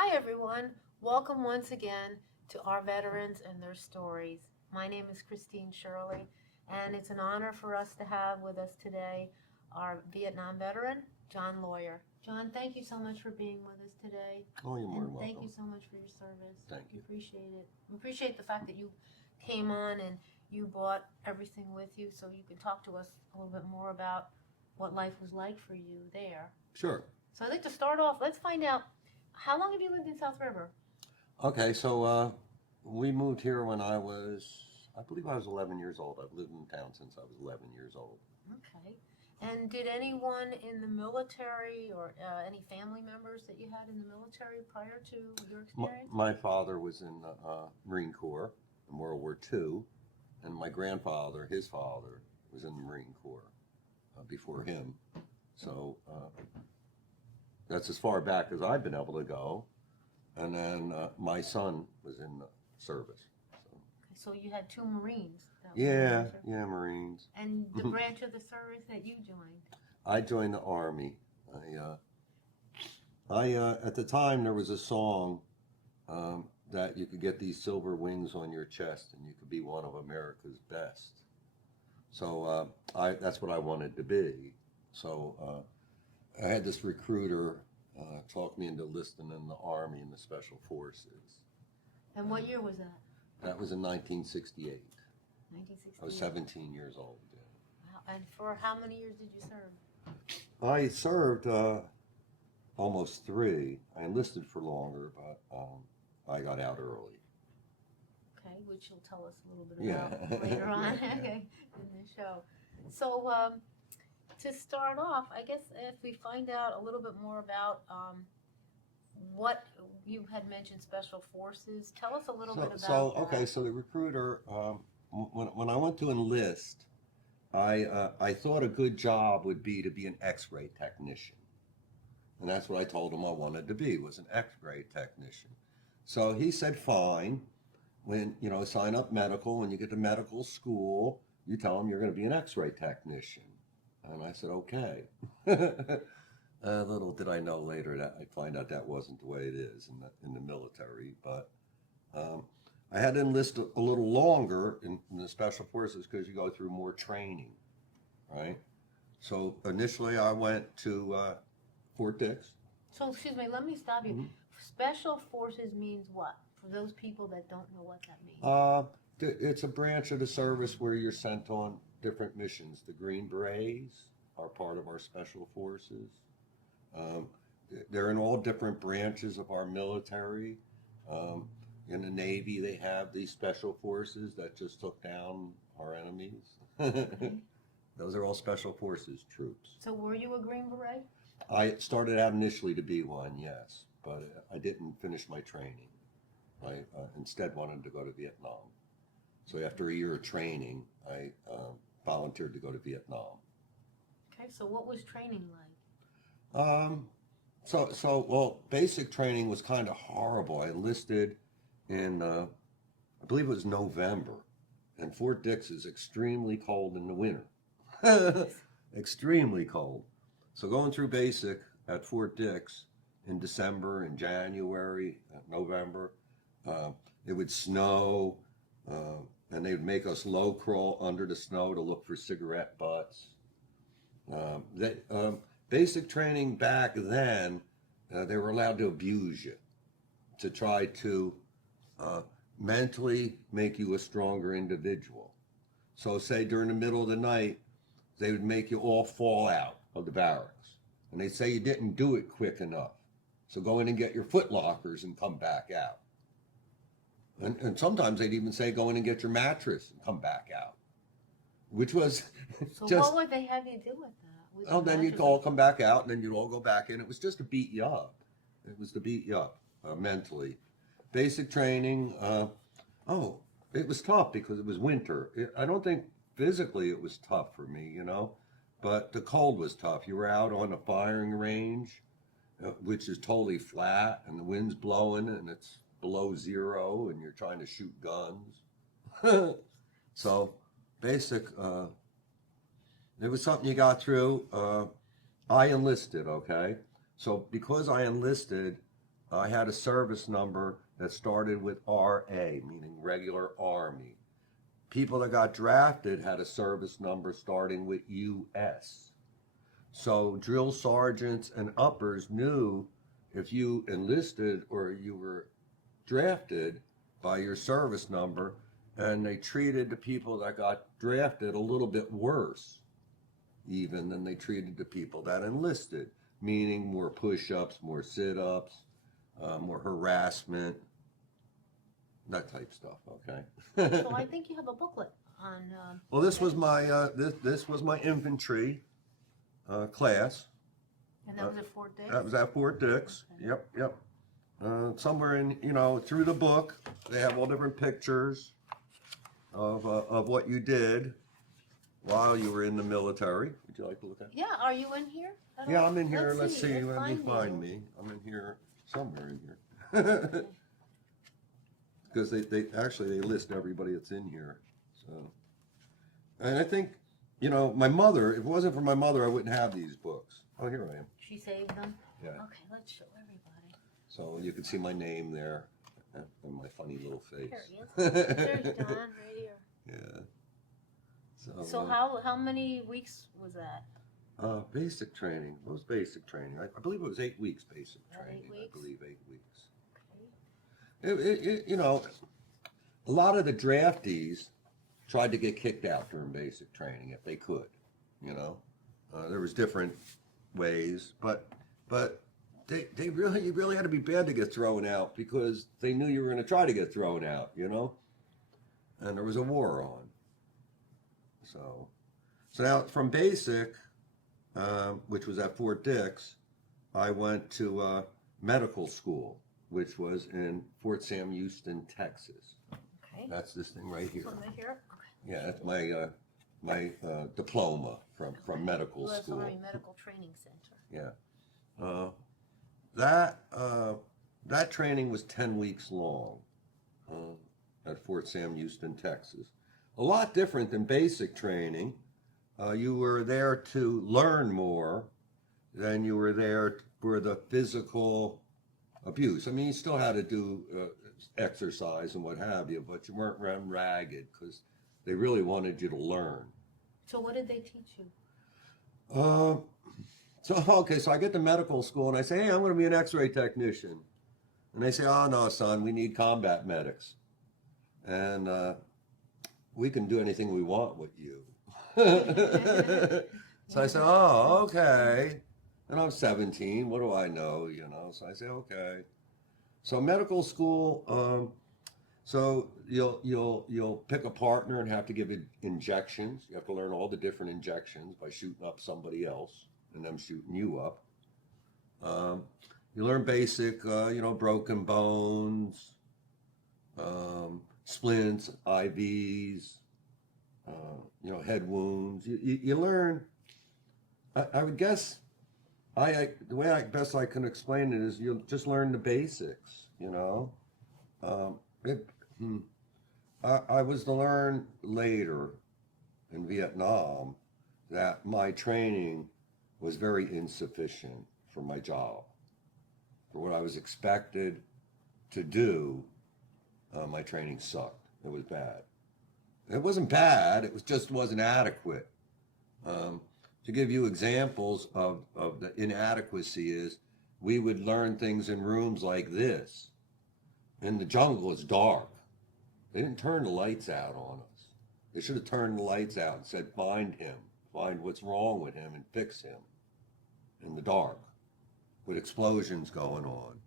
Hi, everyone. Welcome once again to Our Veterans and Their Stories. My name is Christine Shirley, and it's an honor for us to have with us today our Vietnam veteran, John Loyer. John, thank you so much for being with us today. Oh, you're more And than thank you welcome. so much for your service. Thank We you. appreciate it. We appreciate the fact that you came on and you brought everything with you so you can talk to us a little bit more about what life was like for you there. Sure. So I'd like to start off, let's find out, how long have you lived in South River? Okay, so we moved here when I believe I was 11 years old. I've lived in town since I was 11 years old. Okay. And did anyone in the military or any family members that you had in the military prior to your experience? My father was in the Marine Corps in World War II, and my grandfather, his father, was in the Marine Corps before him. So that's as far back as I've been able to go. And then my son was in the service. So. Okay, so you had two Marines. Yeah, Marines. And the branch of the service that you joined? I joined the Army. At the time there was a song that you could get these silver wings on your chest and you could be one of America's best. So that's what I wanted to be. So I had this recruiter talk me into enlisting in the Army and the Special Forces. And what year was that? That was in 1968. 1968. I was 17 years old. Yeah. Wow. And for how many years did you serve? I served almost 3. I enlisted for longer, but I got out early. Okay, which you'll tell us a little bit Yeah. about later on Yeah. okay, in the show. So to start off, I guess if we find out a little bit more about what you had mentioned, Special Forces, tell us a little bit about that. So the recruiter, when I went to enlist, I thought a good job would be to be an X-ray technician, and that's what I told him I wanted to be, was an X-ray technician. So he said, fine. When sign up medical. When you get to medical school, you tell them you're going to be an X-ray technician. And I said, okay. Little did I know later that I'd find out that wasn't the way it is in the military. But I had to enlist a little longer in the Special Forces because you go through more training, right? So initially I went to Fort Dix. So, excuse me, let me stop you. Mm-hmm. Special Forces means what? For those people that don't know what that means. It's a branch of the service where you're sent on different missions. The Green Berets are part of our Special Forces. Um, they're in all different branches of our military. In the Navy, they have these Special Forces that just took down our enemies. Okay. Those are all Special Forces troops. So were you a Green Beret? I started out initially to be one, yes, but I didn't finish my training. I instead wanted to go to Vietnam. So after a year of training, I volunteered to go to Vietnam. Okay, so what was training like? Well, basic training was kind of horrible. I enlisted in, I believe it was November, and Fort Dix is extremely cold in the winter. Extremely cold. So going through basic at Fort Dix in December and January, November, it would snow, and they would make us low crawl under the snow to look for cigarette butts. Basic training back then, they were allowed to abuse you to try to mentally make you a stronger individual. So say during the middle of the night, they would make you all fall out of the barracks. And they'd say you didn't do it quick enough. So go in and get your foot lockers and come back out. And sometimes they'd even say go in and get your mattress and come back out. Which was So just... what would they have you do with that? With Oh, the then you'd mattress? all come back out, and then you'd all go back in. It was just to beat you up. It was to beat you up mentally. Basic training. It was tough because it was winter. I don't think physically it was tough for me, but the cold was tough. You were out on a firing range, which is totally flat, and the wind's blowing, and it's below zero, and you're trying to shoot guns. So, basic. It was something you got through. I enlisted, okay? So because I enlisted, I had a service number that started with RA, meaning regular Army. People that got drafted had a service number starting with US. So drill sergeants and uppers knew if you enlisted or you were drafted by your service number, and they treated the people that got drafted a little bit worse even than they treated the people that enlisted, meaning more push-ups, more sit-ups, more harassment, that type stuff. Okay. So I think you have a booklet on. Well, this was my this was my infantry class. And that was at Fort Dix. That was at Fort Dix. Okay. Yep. Somewhere in through the book, they have all different pictures of what you did while you were in the military. Would you like to look at it? Yeah, are you in here? Yeah, I'm in here. Let's see. Let's Let me find me. I'm in here somewhere in here. Because they actually list everybody that's in here. So, and I think my mother. If it wasn't for my mother, I wouldn't have these books. Oh, here I am. She saved them? Yeah. Okay, let's show everybody. So you can see my name there and my funny little face. There he is. There's Don right here. Yeah. So how many weeks was that? Basic training. What was basic training? I believe it was 8 weeks basic About training. 8 weeks? I believe 8 weeks. Okay. A lot of the draftees tried to get kicked out during basic training if they could. There was different ways, but you really had to be bad to get thrown out because they knew you were going to try to get thrown out, and there was a war on. So now from basic, which was at Fort Dix, I went to medical school, which was in Fort Sam Houston, Texas. Okay. That's this thing right here. This one right here? Okay. Yeah, that's my diploma from medical U.S. school. Army Medical Training Center. Yeah. That training was 10 weeks long at Fort Sam Houston, Texas. A lot different than basic training. You were there to learn more than you were there for the physical abuse. I mean, you still had to do exercise and what have you, but you weren't run ragged because they really wanted you to learn. So what did they teach you? So I get to medical school and I say, hey, I'm going to be an x-ray technician. And they say, oh, no, son, we need combat medics. And we can do anything we want with you. So I said, oh, okay. And I'm 17. What do I know? So I say, okay. So medical school, so you'll pick a partner and have to give it injections. You have to learn all the different injections by shooting up somebody else and them shooting you up. You learn basic, broken bones, splints, IVs, head wounds. You learn. I would guess. The way best I can explain it is you'll just learn the basics. I was to learn later in Vietnam that my training was very insufficient for my job. For what I was expected to do, my training sucked. It was bad. It wasn't bad, it just wasn't adequate. To give you examples of the inadequacy is, we would learn things in rooms like this. In the jungle, it's dark. They didn't turn the lights out on us. They should have turned the lights out and said, find him, find what's wrong with him and fix him in the dark with explosions going on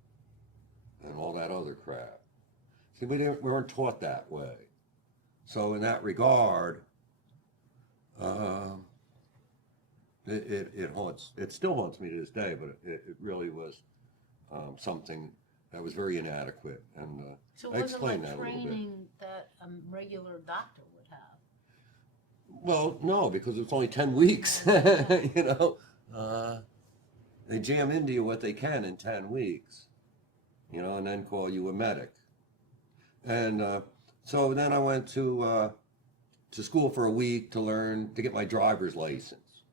and all that other crap. See, we weren't taught that way. So in that regard, it still haunts me to this day, but it really was something that was very inadequate. And So I it wasn't explained like that a little bit. training that a regular doctor would have? Well, no, because it's only 10 weeks. They jam into you what they can in 10 weeks, and then call you a medic. And so then I went to school for a week to get my driver's license,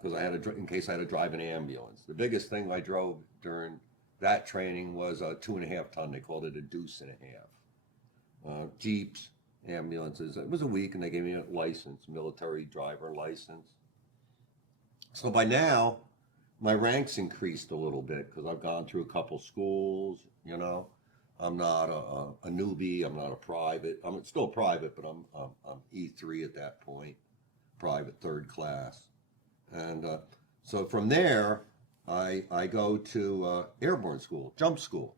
because in case I had to drive an ambulance. The biggest thing I drove during that training was a 2.5 ton. They called it a deuce and a half. Jeeps, ambulances. It was a week, and they gave me a license, military driver license. So by now, my ranks increased a little bit because I've gone through a couple schools. You know, I'm not a newbie. I'm not a private. I'm still private, but I'm E3 at that point, private 3rd class. And so from there, I go to Airborne School, jump school.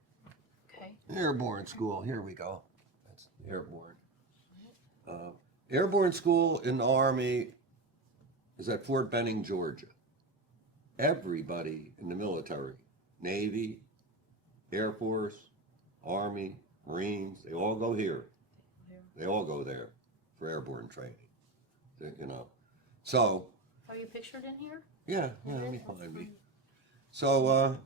Okay. Airborne School. Here we go. That's Airborne. Airborne School in the Army is at Fort Benning, Georgia. Everybody in the military, Navy, Air Force, Army, Marines, they all go here. They all go there for airborne training. You know. So. Are you pictured in here? Yeah, let me find me. So,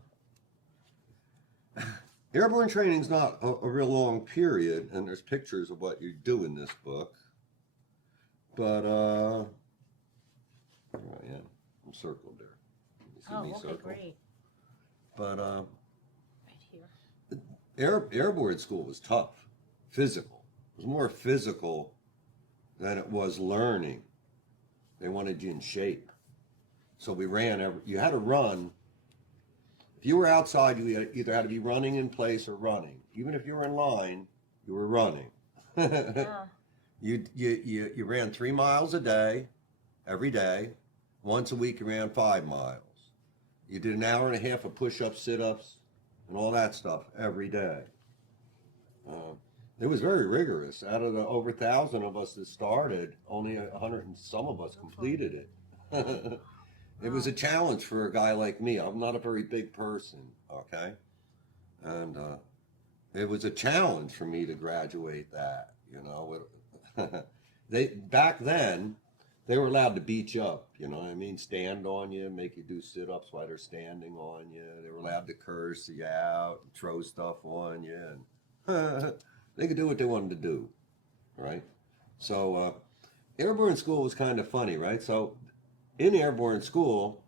airborne training's not a real long period, and there's pictures of what you do in this book. But, here I am. I'm circled there. You see me okay, circled? great. But, Right here. Airborne School was tough, physical. It was more physical than it was learning. They wanted you in shape. So we ran, you had to run. If you were outside, you either had to be running in place or running. Even if you were in line, you were running. Yeah. You ran 3 miles a day, every day. Once a week, you ran 5 miles. You did an hour and a half of push-ups, sit-ups, and all that stuff every day. It was very rigorous. Out of the over 1,000 of us that started, only 100 and some of us completed it. It was a challenge for a guy like me. I'm not a very big person, okay? And it was a challenge for me to graduate that, you know. Back then, they were allowed to beat you up, you know what I mean? Stand on you, make you do sit-ups while they're standing on you. They were allowed to curse you out, and throw stuff on you, and they could do what they wanted to do, right? So Airborne School was kind of funny, right? So in Airborne School,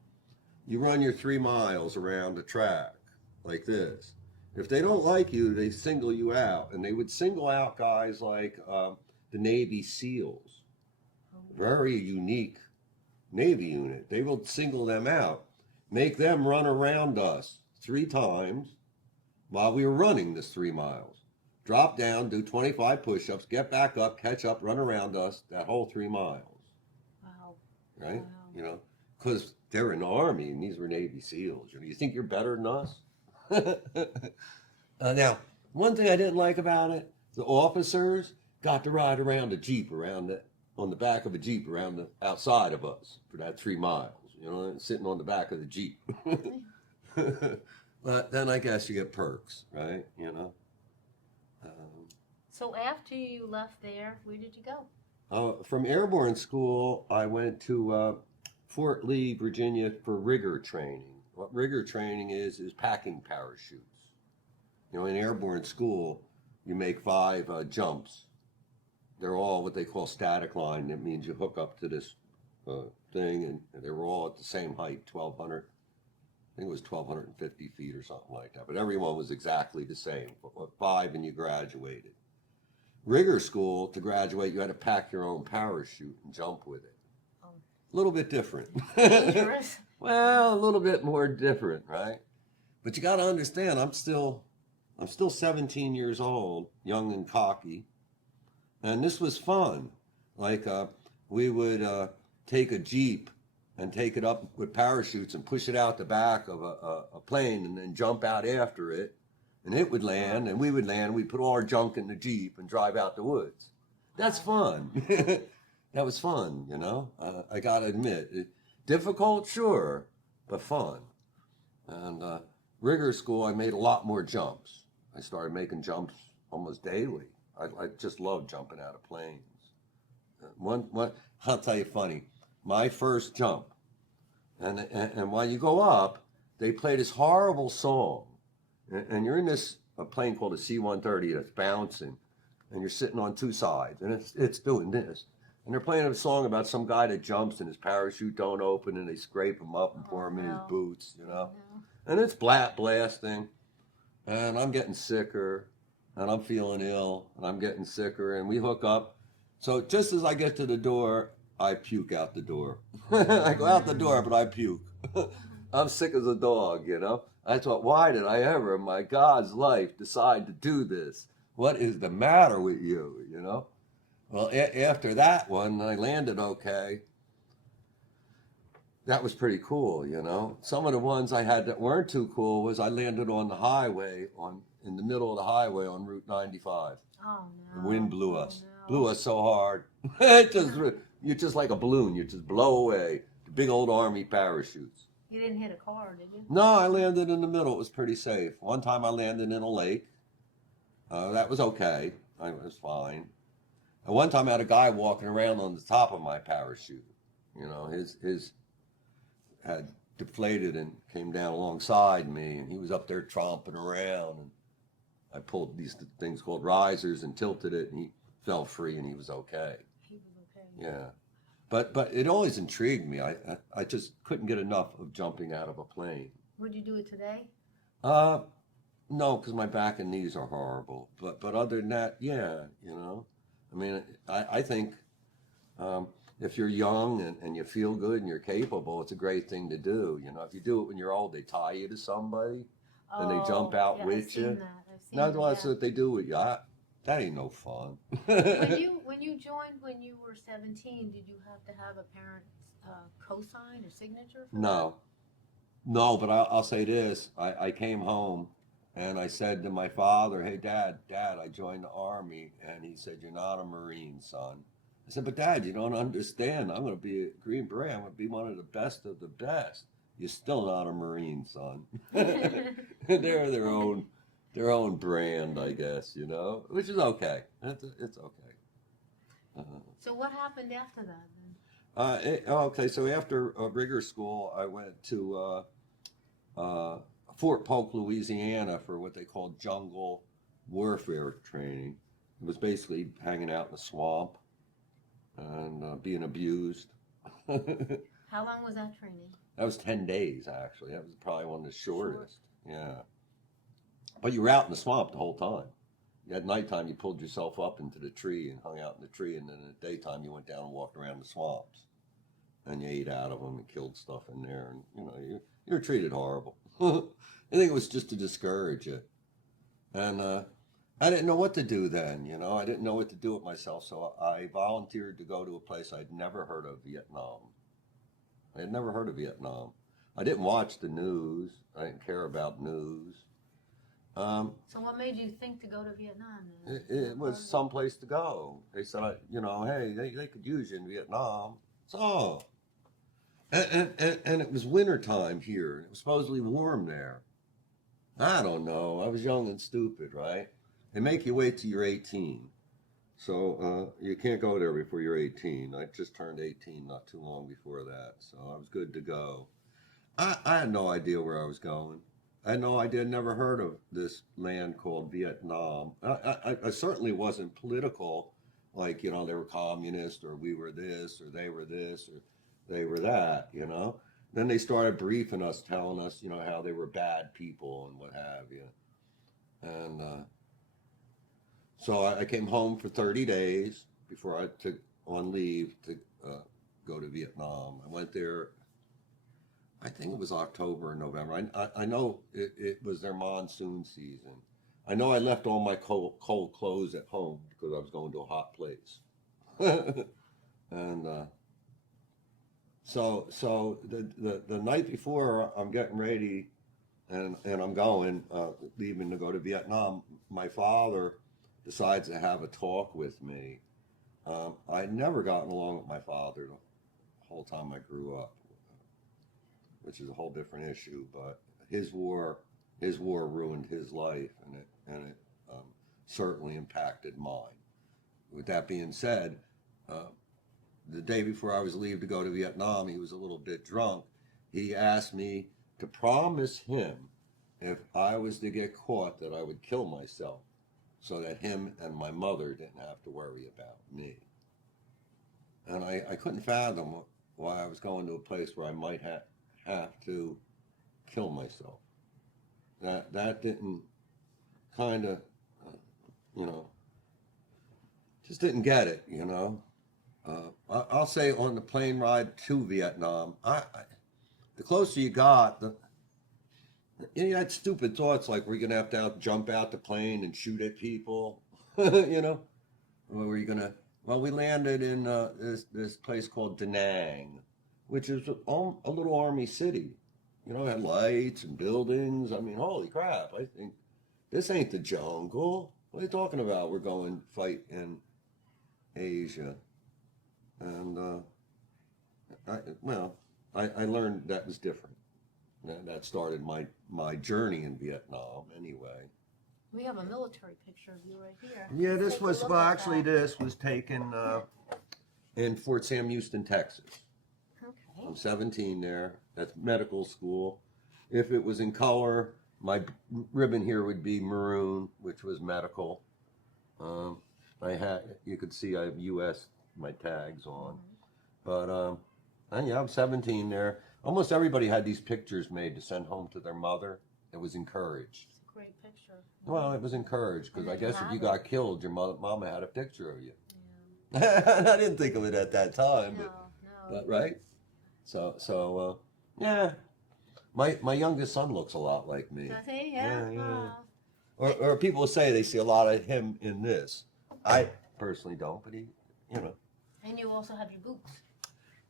you run your 3 miles around the track like this. If they don't like you, they single you out, and they would single out guys like the Navy SEALs, very unique Navy unit. They will single them out, make them run around us 3 times while we were running this 3 miles. Drop down, do 25 push-ups, get back up, catch up, run around us that whole 3 miles. Wow. Right? Wow. You know, because they're in the Army and these were Navy SEALs. You think you're better than us? Now, one thing I didn't like about it, the officers got to ride around a Jeep on the back of a Jeep around the outside of us for that 3 miles, you know, sitting on the back of the Jeep. But then I guess you get perks, right? You know. So after you left there, where did you go? From Airborne School, I went to Fort Lee, Virginia for rigger training. What rigger training is packing parachutes. You know, in Airborne School, you make 5 jumps. They're all what they call static line. That means you hook up to this thing, and they were all at the same height, 1,200. I think it was 1,250 feet or something like that. But everyone was exactly the same. 5 and you graduated. Rigger School, to graduate, you had to pack your own parachute and jump with it. Oh. A little bit different. Dangerous. Well, a little bit more different, right? But you got to understand, I'm still 17 years old, young and cocky, and this was fun. Like we would take a Jeep and take it up with parachutes and push it out the back of a plane and then jump out after it. And it would land, and we would land. We'd put all our junk in the Jeep and drive out the woods. That's fun. That was fun, you know. I got to admit. Difficult, sure, but fun. And rigger school, I made a lot more jumps. I started making jumps almost daily. I just love jumping out of planes. I'll tell you funny. My first jump, and while you go up, they play this horrible song. And you're in a plane called a C-130 that's bouncing, and you're sitting on 2 sides, and it's doing this. And they're playing a song about some guy that jumps and his parachute don't open, and they scrape him up and pour him in his boots, you know. And it's blasting. and I'm getting sicker, and I'm feeling ill, and I'm getting sicker, and we hook up. So just as I get to the door, I puke out the door. I go out the door, but I puke. I'm sick as a dog, you know. I thought, why did I ever in my God's life decide to do this? What is the matter with you, you know? Well, after that one, I landed okay. That was pretty cool, you know. Some of the ones I had that weren't too cool was I landed on the highway in the middle of the highway on Route 95. Oh The no. wind blew Oh, us, no. blew us so hard. It just you're just like a balloon. You just blow away. The big old army parachutes. You didn't hit a car, did you? No, I landed in the middle. It was pretty safe. One time I landed in a lake. That was okay. I was fine. And one time I had a guy walking around on the top of my parachute. You know, his had deflated and came down alongside me, and he was up there tromping around. And I pulled these things called risers and tilted it, and he fell free, and he was okay. He was okay. Yeah, but it always intrigued me. I just couldn't get enough of jumping out of a plane. Would you do it today? No, because my back and knees are horrible. But other than that, yeah, you know. I mean, I think if you're young and you feel good and you're capable, it's a great thing to do. You know, if you do it when you're old, they tie you to somebody and they jump out yeah, with I've seen you. that. I've seen That's that, what they do with you. That ain't no fun. When you joined when you were 17, did you have to have a parent's cosign or signature for No, but I'll say this. I came home and I said to my father, hey, Dad, I joined the Army. And he said, you're not a Marine, son. I said, but Dad, you don't understand. I'm going to be a Green Beret. I'm going to be one of the best of the best. You're still not a Marine, son. that? They're their own brand, I guess, you know, which is okay. It's okay. So what happened after that then? Okay, so after rigor school, I went to Fort Polk, Louisiana for what they called jungle warfare training. It was basically hanging out in the swamp and being abused. How long was that training? That was 10 days, actually. That was probably one of the shortest. Yeah. But you were out in the swamp the whole time. At nighttime, you pulled yourself up into the tree and hung out in the tree, and then at daytime, you went down and walked around the swamps. And you ate out of them and killed stuff in there, and you know you were treated horrible. I think it was just to discourage you. And I didn't know what to do then. You know, I didn't know what to do with myself, so I volunteered to go to a place I'd never heard of, Vietnam. I had never heard of Vietnam. I didn't watch the news. I didn't care about news. So what made you think to go to Vietnam then? It was someplace to go. They said, you know, hey, they could use you in Vietnam. So, and it was wintertime here, and it was supposedly warm there. I don't know. I was young and stupid, right? They make you wait till you're 18. So you can't go there before you're 18. I just turned 18 not too long before that, so I was good to go. I had no idea where I was going. I had no idea, never heard of this land called Vietnam. I certainly wasn't political, like, you know, they were communist or we were this or they were this or they were that, you know. Then they started briefing us, telling us, you know, how they were bad people and what have you. And so I came home for 30 days before I took on leave to go to Vietnam. I went there, I think it was October or November. I know it was their monsoon season. I know I left all my cold clothes at home because I was going to a hot place. And so the night before I'm getting ready and I'm going, leaving to go to Vietnam, my father decides to have a talk with me. I'd never gotten along with my father the whole time I grew up, which is a whole different issue. But his war ruined his life, and it certainly impacted mine. With that being said, the day before I was leaving to go to Vietnam, he was a little bit drunk. He asked me to promise him if I was to get caught that I would kill myself so that him and my mother didn't have to worry about me. And I couldn't fathom why I was going to a place where I might have to kill myself. That didn't kind of, you know, just didn't get it, you know. I'll say on the plane ride to Vietnam, the closer you got, you had stupid thoughts like, we're going to have to jump out the plane and shoot at people, you know. Or were you going to, well, we landed in this place called Da Nang, which is a little army city. You know, it had lights and buildings. I mean, holy crap. I think this ain't the jungle. What are you talking about? We're going fight in Asia. And, I learned that was different. That started my journey in Vietnam anyway. We have a military picture of you right here. Yeah, Let's this take a was, look well, at actually, that. this was taken in Fort Sam Houston, Texas. Okay. I'm 17 there. That's medical school. If it was in color, my ribbon here would be maroon, which was medical. You could see I have U.S. my tags on. But yeah, I'm 17 there. Almost everybody had these pictures made to send home to their mother. It was encouraged. It's a great picture. Well, it was encouraged because And I then you guess if have you it. got killed, your mama had a picture of you. Yeah. I didn't think of it at that time, No, but right. So yeah, my youngest son looks a lot like me. Does he? Yeah. Yeah. Oh. Or people say they see a lot of him in this. I personally don't, but he, you know. And you also have your boots.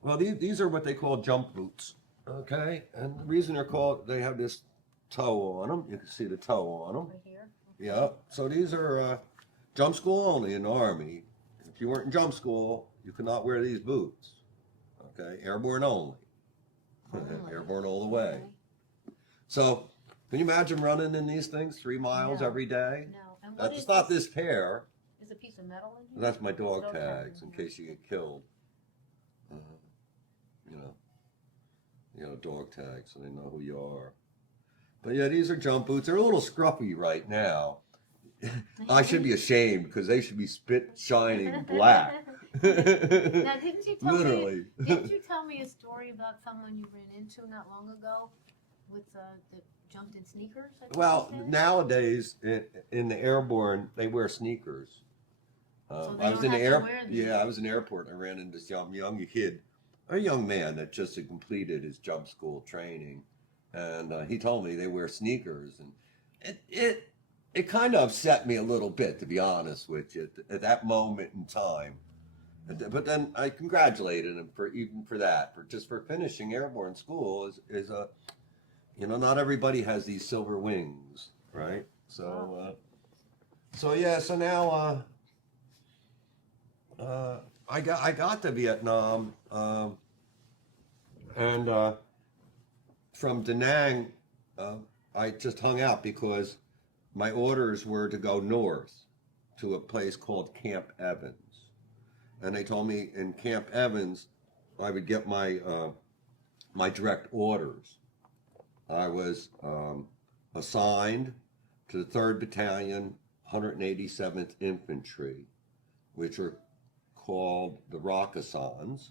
Well, these are what they call jump boots. Okay, and the reason they're called, they have this toe on them. You can see the toe on them. Right here. Yep. So these are jump school only in the Army. If you weren't in jump school, you could not wear these boots. Okay, airborne only. Airborne all the way. Okay. So, can you imagine running in these things 3 miles No. every day? No. And what That's is not this pair. Is a piece of metal in here? That's my dog Dog tags tags, in yeah. case you get killed. You know, dog tags, so they know who you are. But yeah, these are jump boots. They're a little scruffy right now. I should be ashamed because they should be spit shining black. Now, didn't you tell Literally. me? Didn't you tell me a story about someone you ran into not long ago with that jumped in sneakers? I think Well, you said? nowadays in the airborne, they wear sneakers. So they I was don't in the have to wear these. Yeah, I was in the airport. I ran into this young kid, a young man that just had completed his jump school training, and he told me they wear sneakers, and it kind of upset me a little bit, to be honest with you, at that moment in time. But then I congratulated him for that, for finishing airborne school is a, you know, not everybody has these silver wings, right? So yeah, so now I got to Vietnam, and from Da Nang, I just hung out because my orders were to go north to a place called Camp Evans. And they told me in Camp Evans, I would get my my direct orders. I was assigned to the 3rd Battalion, 187th Infantry, which are called the Rakkasans.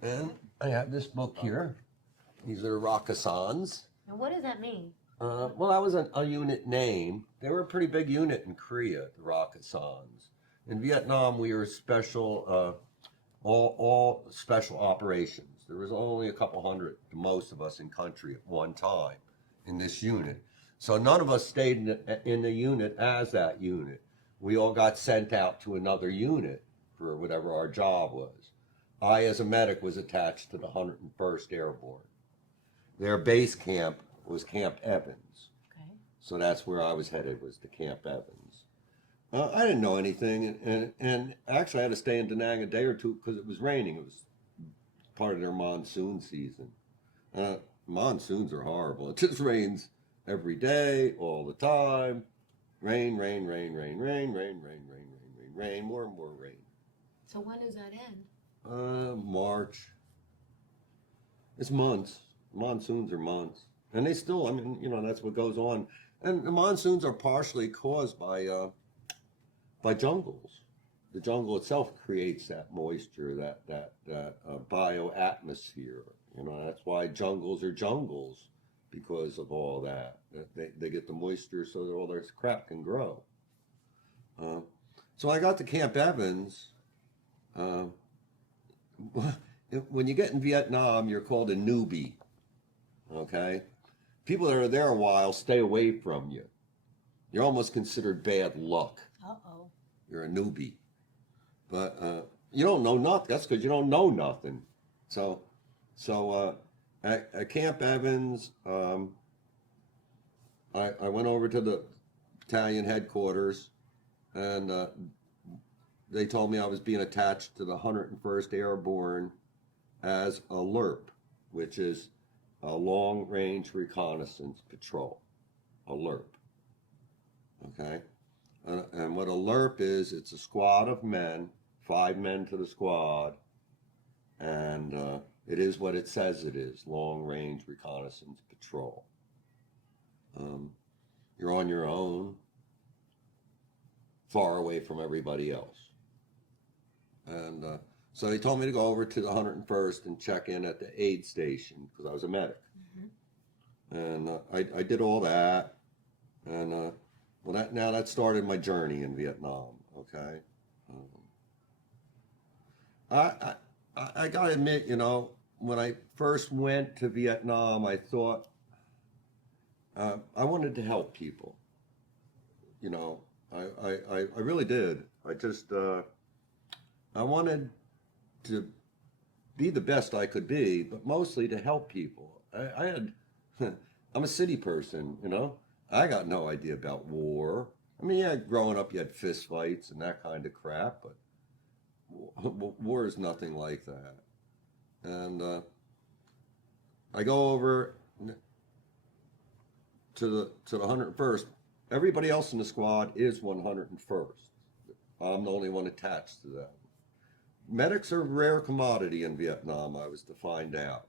And I have this book here. These are the Rakkasans. And what does that mean? Well, that was a unit name. They were a pretty big unit in Korea, the Rakkasans. In Vietnam, we were special, all special operations. There was only a couple hundred, most of us in country at one time in this unit. So none of us stayed in the unit as that unit. We all got sent out to another unit for whatever our job was. I, as a medic, was attached to the 101st Airborne. Their base camp was Camp Evans. Okay. So that's where I was headed, was to Camp Evans. I didn't know anything, and actually I had to stay in Da Nang a day or two because it was raining. It was part of their monsoon season. Monsoons are horrible. It just rains every day, all the time. Rain, rain, rain, rain, rain, rain, rain, rain, rain, rain, rain, more and more rain. So when does that end? March. It's months. Monsoons are months. And they still, I mean, you know, that's what goes on. And the monsoons are partially caused by jungles. The jungle itself creates that moisture, that bioatmosphere. You know, that's why jungles are jungles, because of all that. They get the moisture so that all their crap can grow. So I got to Camp Evans. When you get in Vietnam, you're called a newbie. Okay? People that are there a while stay away from you. You're almost considered bad luck. Uh-oh. You're a newbie. But you don't know nothing. That's because you don't know nothing. So at Camp Evans, I went over to the battalion headquarters, and they told me I was being attached to the 101st Airborne as a LRP, which is a long-range reconnaissance patrol, a LRP. Okay? And what a LRP is, it's a squad of men, 5 men to the squad, and it is what it says it is, long-range reconnaissance patrol. You're on your own, far away from everybody else. And so they told me to go over to the 101st and check in at the aid station because I was a medic. Mm-hmm. And I did all that. And now that started my journey in Vietnam. Okay. I gotta admit, when I first went to Vietnam, I thought I wanted to help people. I really did. I wanted to be the best I could be, but mostly to help people. I'm a city person, I got no idea about war. I mean, yeah, growing up you had fist fights and that kind of crap, but war is nothing like that. And I go over to the 101st. Everybody else in the squad is 101st. I'm the only one attached to them. Medics are a rare commodity in Vietnam, I was to find out.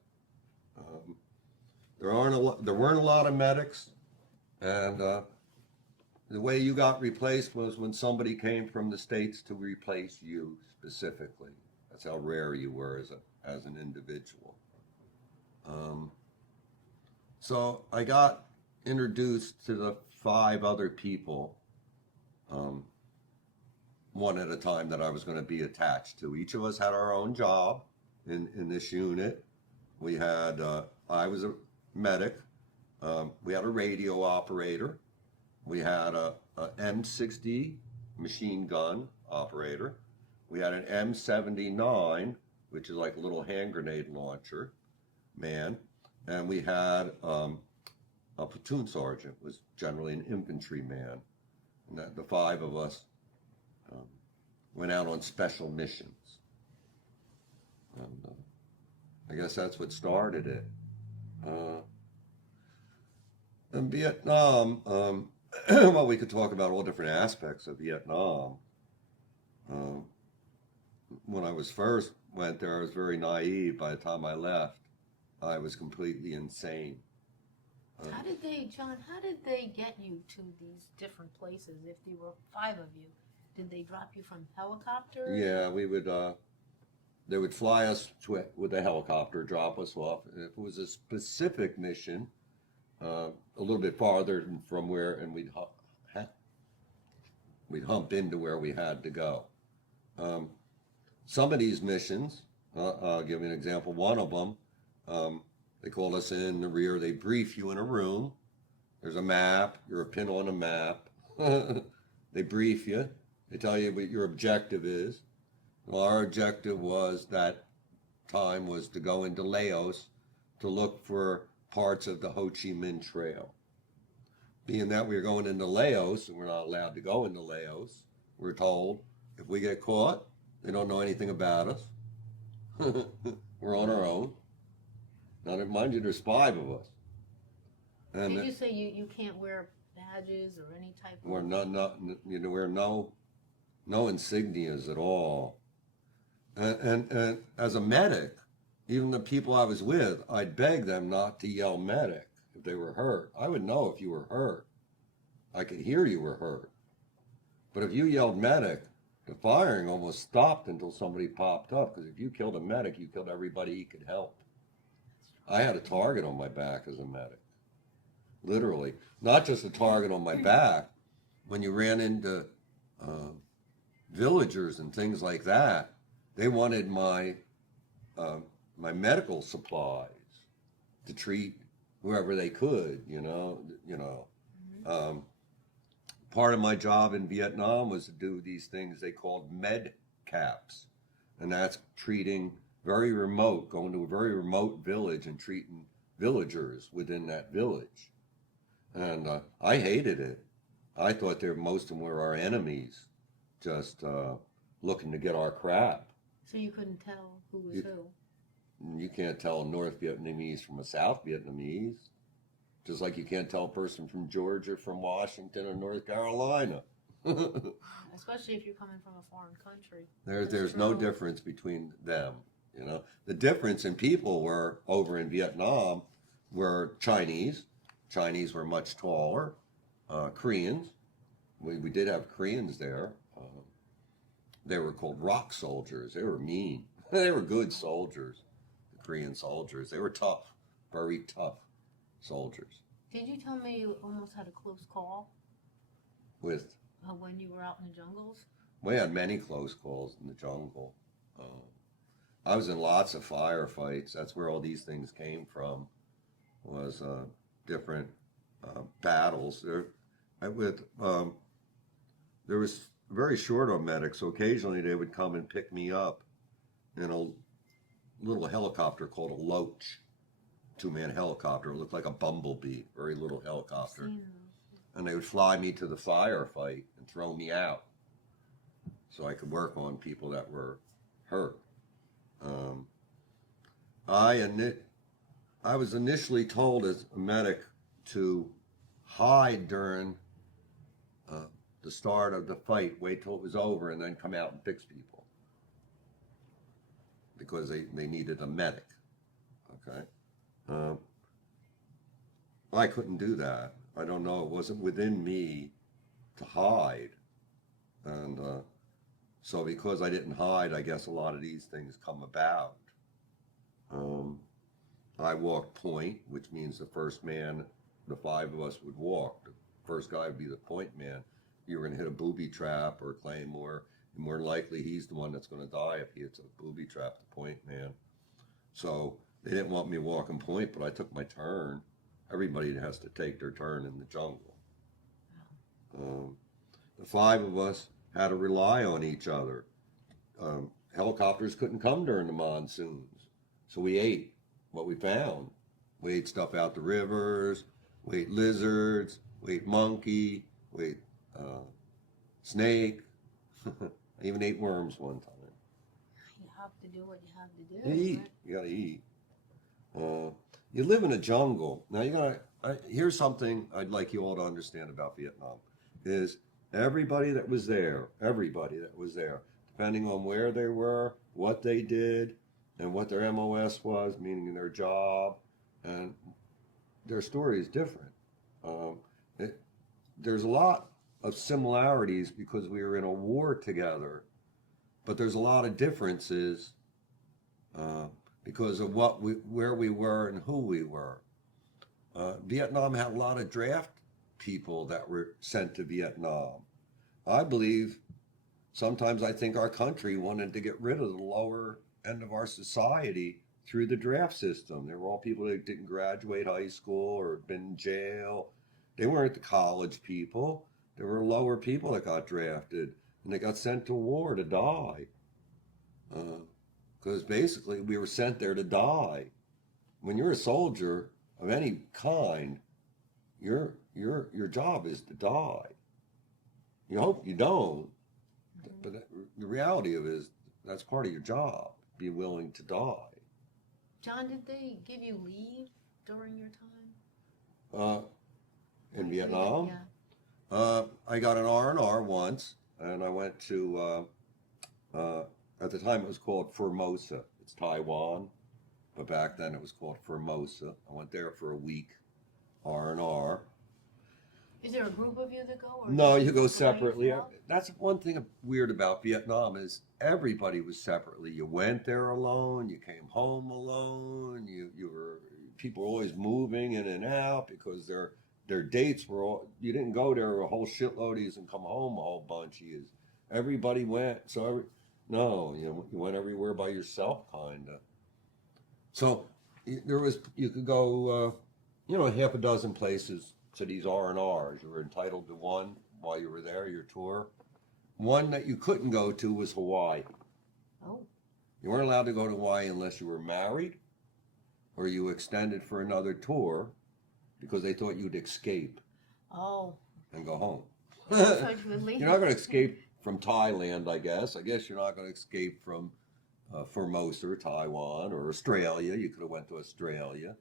There weren't a lot of medics, and the way you got replaced was when somebody came from the States to replace you specifically. That's how rare you were as an individual. So I got introduced to the 5 other people, one at a time, that I was going to be attached to. Each of us had our own job in this unit. We had, I was a medic. We had a radio operator. We had a M60 machine gun operator. We had an M79, which is like a little hand grenade launcher man. And we had a platoon sergeant, was generally an infantry man. And the 5 of us went out on special missions. And I guess that's what started it. In Vietnam, well, we could talk about all different aspects of Vietnam. When I went there, I was very naive. By the time I left, I was completely insane. How did they get you to these different places if there were 5 of you? Did they drop you from helicopter? Yeah, they would fly us with a helicopter, drop us off. If it was a specific mission, a little bit farther from where, and we'd hump into where we had to go. Some of these missions, I'll give you an example. One of them, they called us in the rear. They brief you in a room. There's a map. You're a pin on a map. They brief you. They tell you what your objective is. Well, our objective that time was to go into Laos to look for parts of the Ho Chi Minh Trail. Being that we were going into Laos, and we're not allowed to go into Laos, we're told if we get caught, they don't know anything about us. We're on our own. Now, mind you, there's 5 of us. And did you say you can't wear badges or any type of... We're wear no insignias at all. And as a medic, even the people I was with, I'd beg them not to yell medic if they were hurt. I would know if you were hurt. I could hear you were hurt. But if you yelled medic, the firing almost stopped until somebody popped up, because if you killed a medic, you killed everybody he could help. I had a target on my back as a medic. literally. Not just a target on my back. When you ran into uh, villagers and things like that, they wanted uh, my medical supplies to treat whoever they could. Um, Part of my job in Vietnam was to do these things they called med caps, and that's treating going to a very remote village and treating villagers within that village. And I hated it. I thought most of them were our enemies, just looking to get our crap. So you couldn't tell who was You, who? you can't tell a North Vietnamese from a South Vietnamese, just like you can't tell a person from Georgia from Washington or North Carolina. Especially if you're coming from a foreign country. There's no difference between them. The difference in people were over in Vietnam were Chinese. Chinese were much taller. Koreans. We did have Koreans there. They were called rock soldiers. They were mean. They were good soldiers. The Korean soldiers. They were tough, very tough soldiers. Did you tell me you almost had a close call With when you were out in the jungles? We had many close calls in the jungle. I was in lots of firefights. That's where all these things came from. Was different battles. There was very short on medics, so occasionally they would come and pick me up in a little helicopter called a Loach, two-man helicopter. It looked like a bumblebee, very little helicopter. And they would fly me to the firefight and throw me out so I could work on people that were hurt. I was initially told as a medic to hide during the start of the fight, wait till it was over, and then come out and fix people because they needed a medic. Okay. I couldn't do that. I don't know. It wasn't within me to hide. And so because I didn't hide, I guess a lot of these things come about. I walked point, which means the first man, the five of us would walk. The first guy would be the point man. You were going to hit a booby trap or a claymore, and more than likely he's the one that's going to die if he hits a booby trap, the point man. So they didn't want me walking point, but I took my turn. Everybody has to take their turn in the jungle. The five of us had to rely on each other. Helicopters couldn't come during the monsoons, so we ate what we found. We ate stuff out the rivers, we ate lizards, we ate monkey, we ate snake. I even ate worms one time. You have to do what you have to do. You eat. Right? You gotta eat. You live in a jungle. Now here's something I'd like you all to understand about Vietnam is everybody that was there, depending on where they were, what they did, and what their MOS was, meaning their job, and their story is different. There's a lot of similarities because we were in a war together, but there's a lot of differences because of where we were and who we were. Vietnam had a lot of draft people that were sent to Vietnam. I believe, sometimes I think our country wanted to get rid of the lower end of our society through the draft system. They were all people that didn't graduate high school or had been in jail. They weren't the college people. There were lower people that got drafted and they got sent to war to die. Because basically we were sent there to die. When you're a soldier of any kind, your job is to die. You hope you don't, but the reality of it is that's part of your job. Be willing to die. John, did they give you leave during your time? In Vietnam, Yeah. I got an R&R once, and I went to. At the time, it was called Formosa. It's Taiwan, but back then it was called Formosa. I went there for a week, R&R. Is there a group of you that go? Or No, just you go by separately. yourself? That's one thing weird about Vietnam is everybody was separately. You went there alone. You came home alone. You were people were always moving in and out because their dates were all, you didn't go there a whole shitload of yous and come home a whole bunch of yous. Everybody went. No, you went everywhere by yourself, kind of. So you could go, half a dozen places to these R&Rs. You were entitled to one while you were there, your tour. One that you couldn't go to was Hawaii. Oh. You weren't allowed to go to Hawaii unless you were married or you extended for another tour because they thought you'd escape. Oh. And go home. So you would leave. You're not going to escape from Thailand, I guess. I guess you're not going to escape from Formosa or Taiwan or Australia. You could have went to Australia.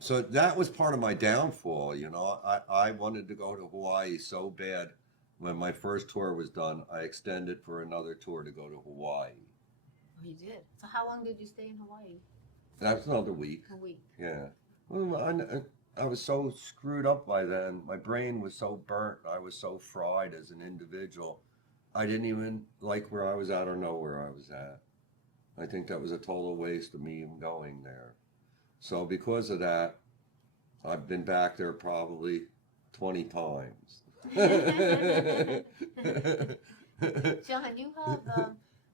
So that was part of my downfall, I wanted to go to Hawaii so bad. When my first tour was done, I extended for another tour to go to Hawaii. Oh, you did? So how long did you stay in Hawaii? That was another week. A week. Yeah. Well, I was so screwed up by then. My brain was so burnt. I was so fried as an individual. I didn't even like where I was at or know where I was at. I think that was a total waste of me even going there. So because of that, I've been back there probably 20 times. John, you have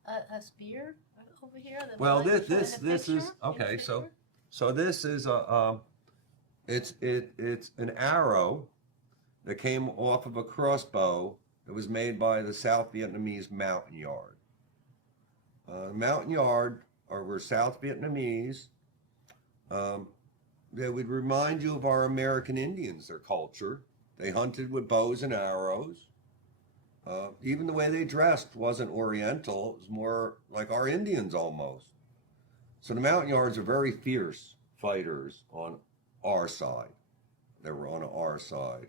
a spear over here. Well, this is okay. So this is it's an arrow that came off of a crossbow that was made by the South Vietnamese Mountain Yard. Mountain Yard were South Vietnamese. They would remind you of our American Indians, their culture. They hunted with bows and arrows. Even the way they dressed wasn't Oriental. It was more like our Indians almost. So the Mountain Yards are very fierce fighters on our side. They were on our side.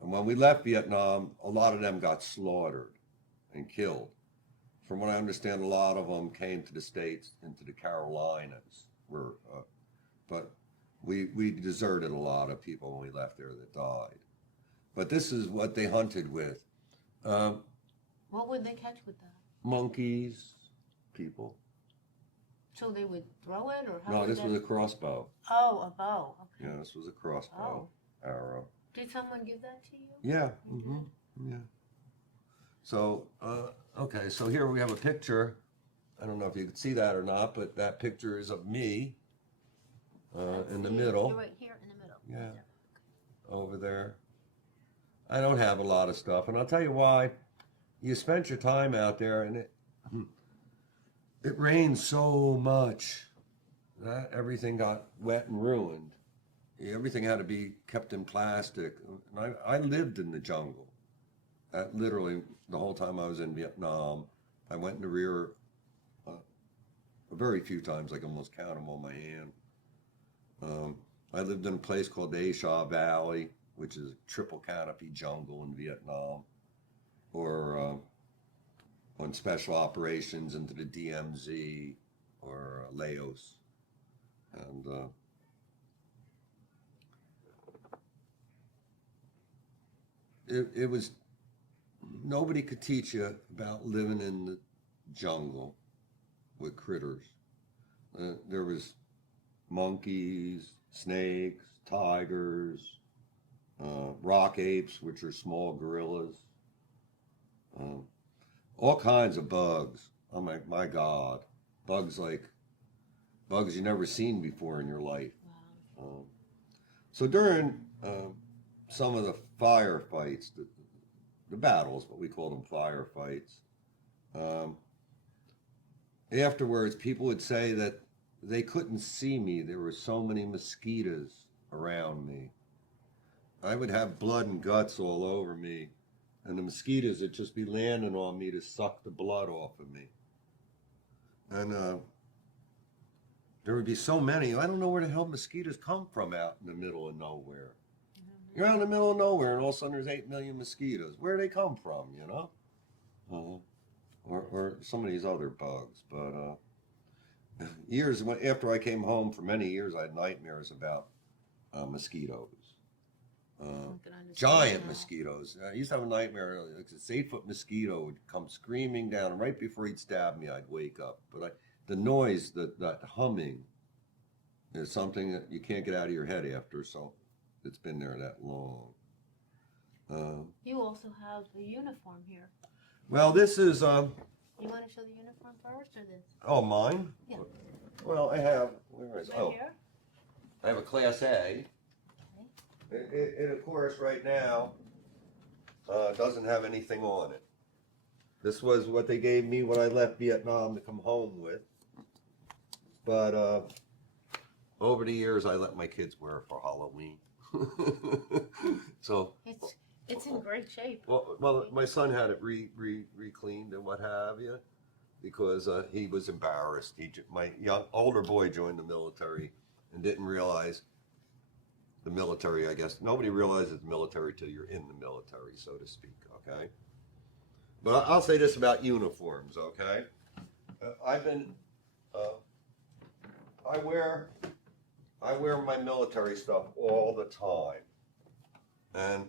And when we left Vietnam, a lot of them got slaughtered and killed. From what I understand, a lot of them came to the States, into the Carolinas. But we deserted a lot of people when we left there that died. But this is what they hunted with. What would they catch with that? Monkeys, people. So they would throw it, or how? No, this was a crossbow. Oh, a bow. Okay. Yeah, this was a crossbow arrow. Did someone give that to you? Yeah. Mm-hmm. Yeah. So, okay, so here we have a picture. I don't know if you can see that or not, but that picture is of me in the middle. You're right here in the middle. Yeah. Over there. I don't have a lot of stuff, and I'll tell you why. You spent your time out there, and it rained so much that everything got wet and ruined. Everything had to be kept in plastic. And I lived in the jungle. Literally, the whole time I was in Vietnam, I went in the rear very few times. I can almost count them on my hand. I lived in a place called the Asia Valley, which is triple canopy jungle in Vietnam, or on special operations into the DMZ or Laos. And it was, nobody could teach you about living in the jungle with critters. There was monkeys, snakes, tigers, rock apes, which are small gorillas, all kinds of bugs. Oh my God, bugs you never seen before in your life. Wow. So during some of the firefights, the battles, but we called them firefights, afterwards people would say that they couldn't see me. There were so many mosquitoes around me. I would have blood and guts all over me, and the mosquitoes would just be landing on me to suck the blood off of me. And there would be so many. I don't know where the hell mosquitoes come from out in the middle of nowhere. You're out in the middle of nowhere, and all of a sudden there's 8 million mosquitoes. Where do they come from, Or some of these other bugs. But years after I came home, for many years, I had nightmares about mosquitoes. Giant mosquitoes. I used to have a nightmare. Like this 8-foot mosquito would come screaming down, and right before he'd stab me, I'd wake up. But the noise, that humming, is something that you can't get out of your head after, so it's been there that long. You also have the uniform here. Well, this is, You want to show the uniform first or this? oh, mine? Yeah. Well, I have, where is, Right here? I have a Class A. It of course, right now, doesn't have anything on it. This was what they gave me when I left Vietnam to come home with. But over the years, I let my kids wear it for Halloween. So It's in great shape. well, my son had it re-cleaned and what have you, because he was embarrassed. My older boy joined the military and didn't realize the military. I guess nobody realizes the military till you're in the military, so to speak. Okay, but I'll say this about uniforms. Okay, I've been I wear my military stuff all the time, and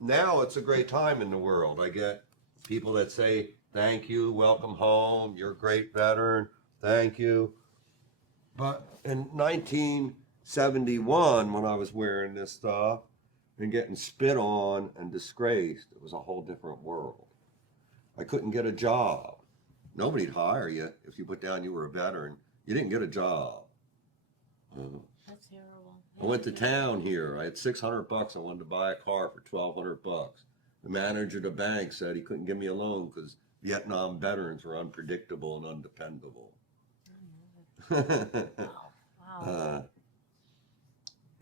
now it's a great time in the world. I get people that say, thank you, welcome home, you're a great veteran, thank you. But in 1971, when I was wearing this stuff and getting spit on and disgraced, it was a whole different world. I couldn't get a job. Nobody'd hire you if you put down you were a veteran. You didn't get a job. That's terrible. I went to town here. I had $600. I wanted to buy a car for $1,200. The manager of the bank said he couldn't give me a loan because Vietnam veterans were unpredictable and undependable. Wow.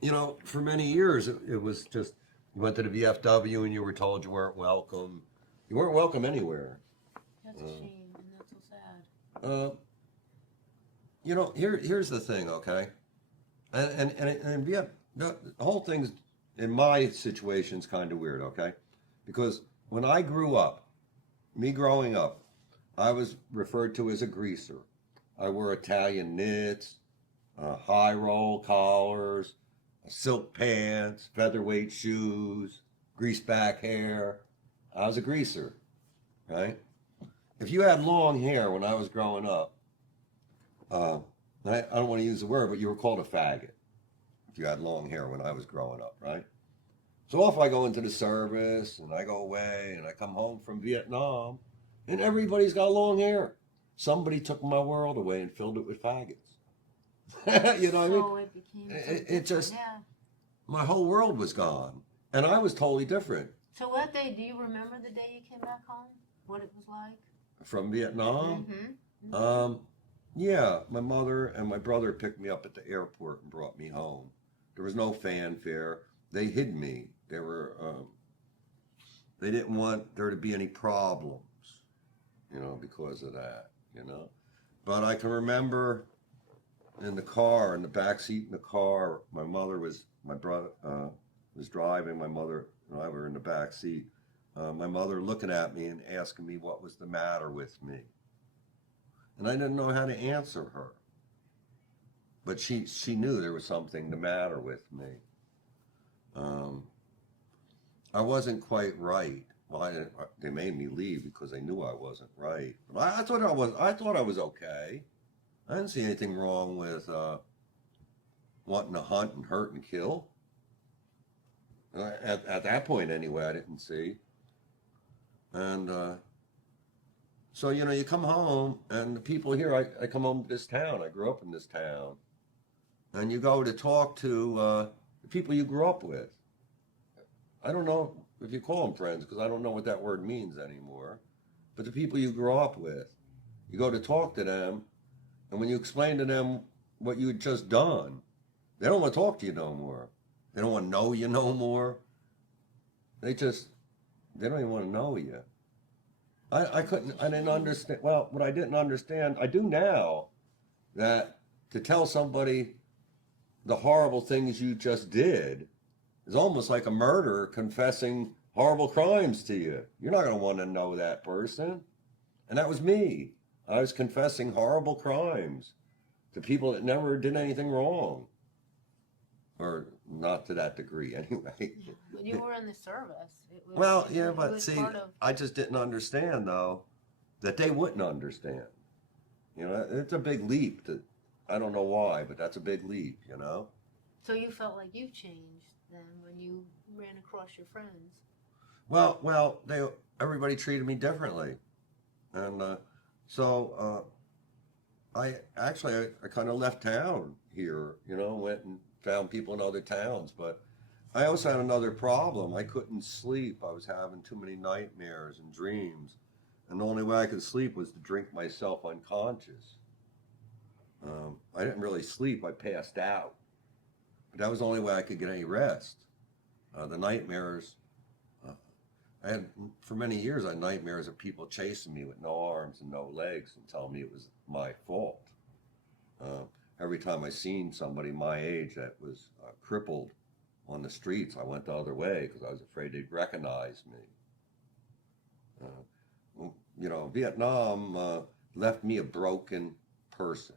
You know, for many years it was just you went to the VFW and you were told you weren't welcome. You weren't welcome anywhere. That's a shame, and that's so sad. You know, here's the thing, okay? And yeah, the whole thing's in my situation's kind of weird, okay? Because when I grew up, me growing up, I was referred to as a greaser. I wore Italian knits, high roll collars, silk pants, featherweight shoes, greased back hair. I was a greaser, right? If you had long hair when I was growing up, I don't want to use the word, but you were called a faggot if you had long hair when I was growing up, right? So off I go into the service, and I go away, and I come home from Vietnam, and everybody's got long hair. Somebody took my world away and filled it with faggots. You know what I mean? It became It just, my whole world was gone, and I was totally different. So what day, do you remember the day you came back home? What it was like? From Vietnam? Mm-hmm. Yeah, my mother and my brother picked me up at the airport and brought me home. There was no fanfare. They hid me. They didn't want there to be any problems, you know, because of that, you know. But I can remember in the car, in the back seat in the car, my brother was driving. My mother and I were in the back seat. My mother looking at me and asking me what was the matter with me. And I didn't know how to answer her. But she knew there was something the matter with me. I wasn't quite right. Well, they made me leave because they knew I wasn't right. But I thought I was okay. I didn't see anything wrong with wanting to hunt and hurt and kill. At that point, anyway, I didn't see. And so, you know, you come home, and the people here, I come home to this town. I grew up in this town. And you go to talk to the people you grew up with. I don't know if you call them friends, because I don't know what that word means anymore. But the people you grew up with, you go to talk to them, and when you explain to them what you had just done, they don't want to talk to you no more. They don't want to know you no more. They don't even want to know you. I didn't understand. Well, what I didn't understand, I do now, that to tell somebody the horrible things you just did is almost like a murderer confessing horrible crimes to you. You're not going to want to know that person. And that was me. I was confessing horrible crimes to people that never did anything wrong. Or not to that degree, anyway. Yeah, when you were in the service. Well, yeah, but see, I just didn't understand, though, that they wouldn't understand. You know, it's a big leap. I don't know why, but that's a big leap, you know? So you felt like you changed then when you ran across your friends. Well, everybody treated me differently. And so I kind of left town here, you know, went and found people in other towns. But I also had another problem. I couldn't sleep. I was having too many nightmares and dreams. And the only way I could sleep was to drink myself unconscious. I didn't really sleep. I passed out. But that was the only way I could get any rest. The nightmares, I had, for many years, I had nightmares of people chasing me with no arms and no legs and telling me it was my fault. Every time I seen somebody my age that was crippled on the streets, I went the other way because I was afraid they'd recognize me. You know, Vietnam left me a broken person.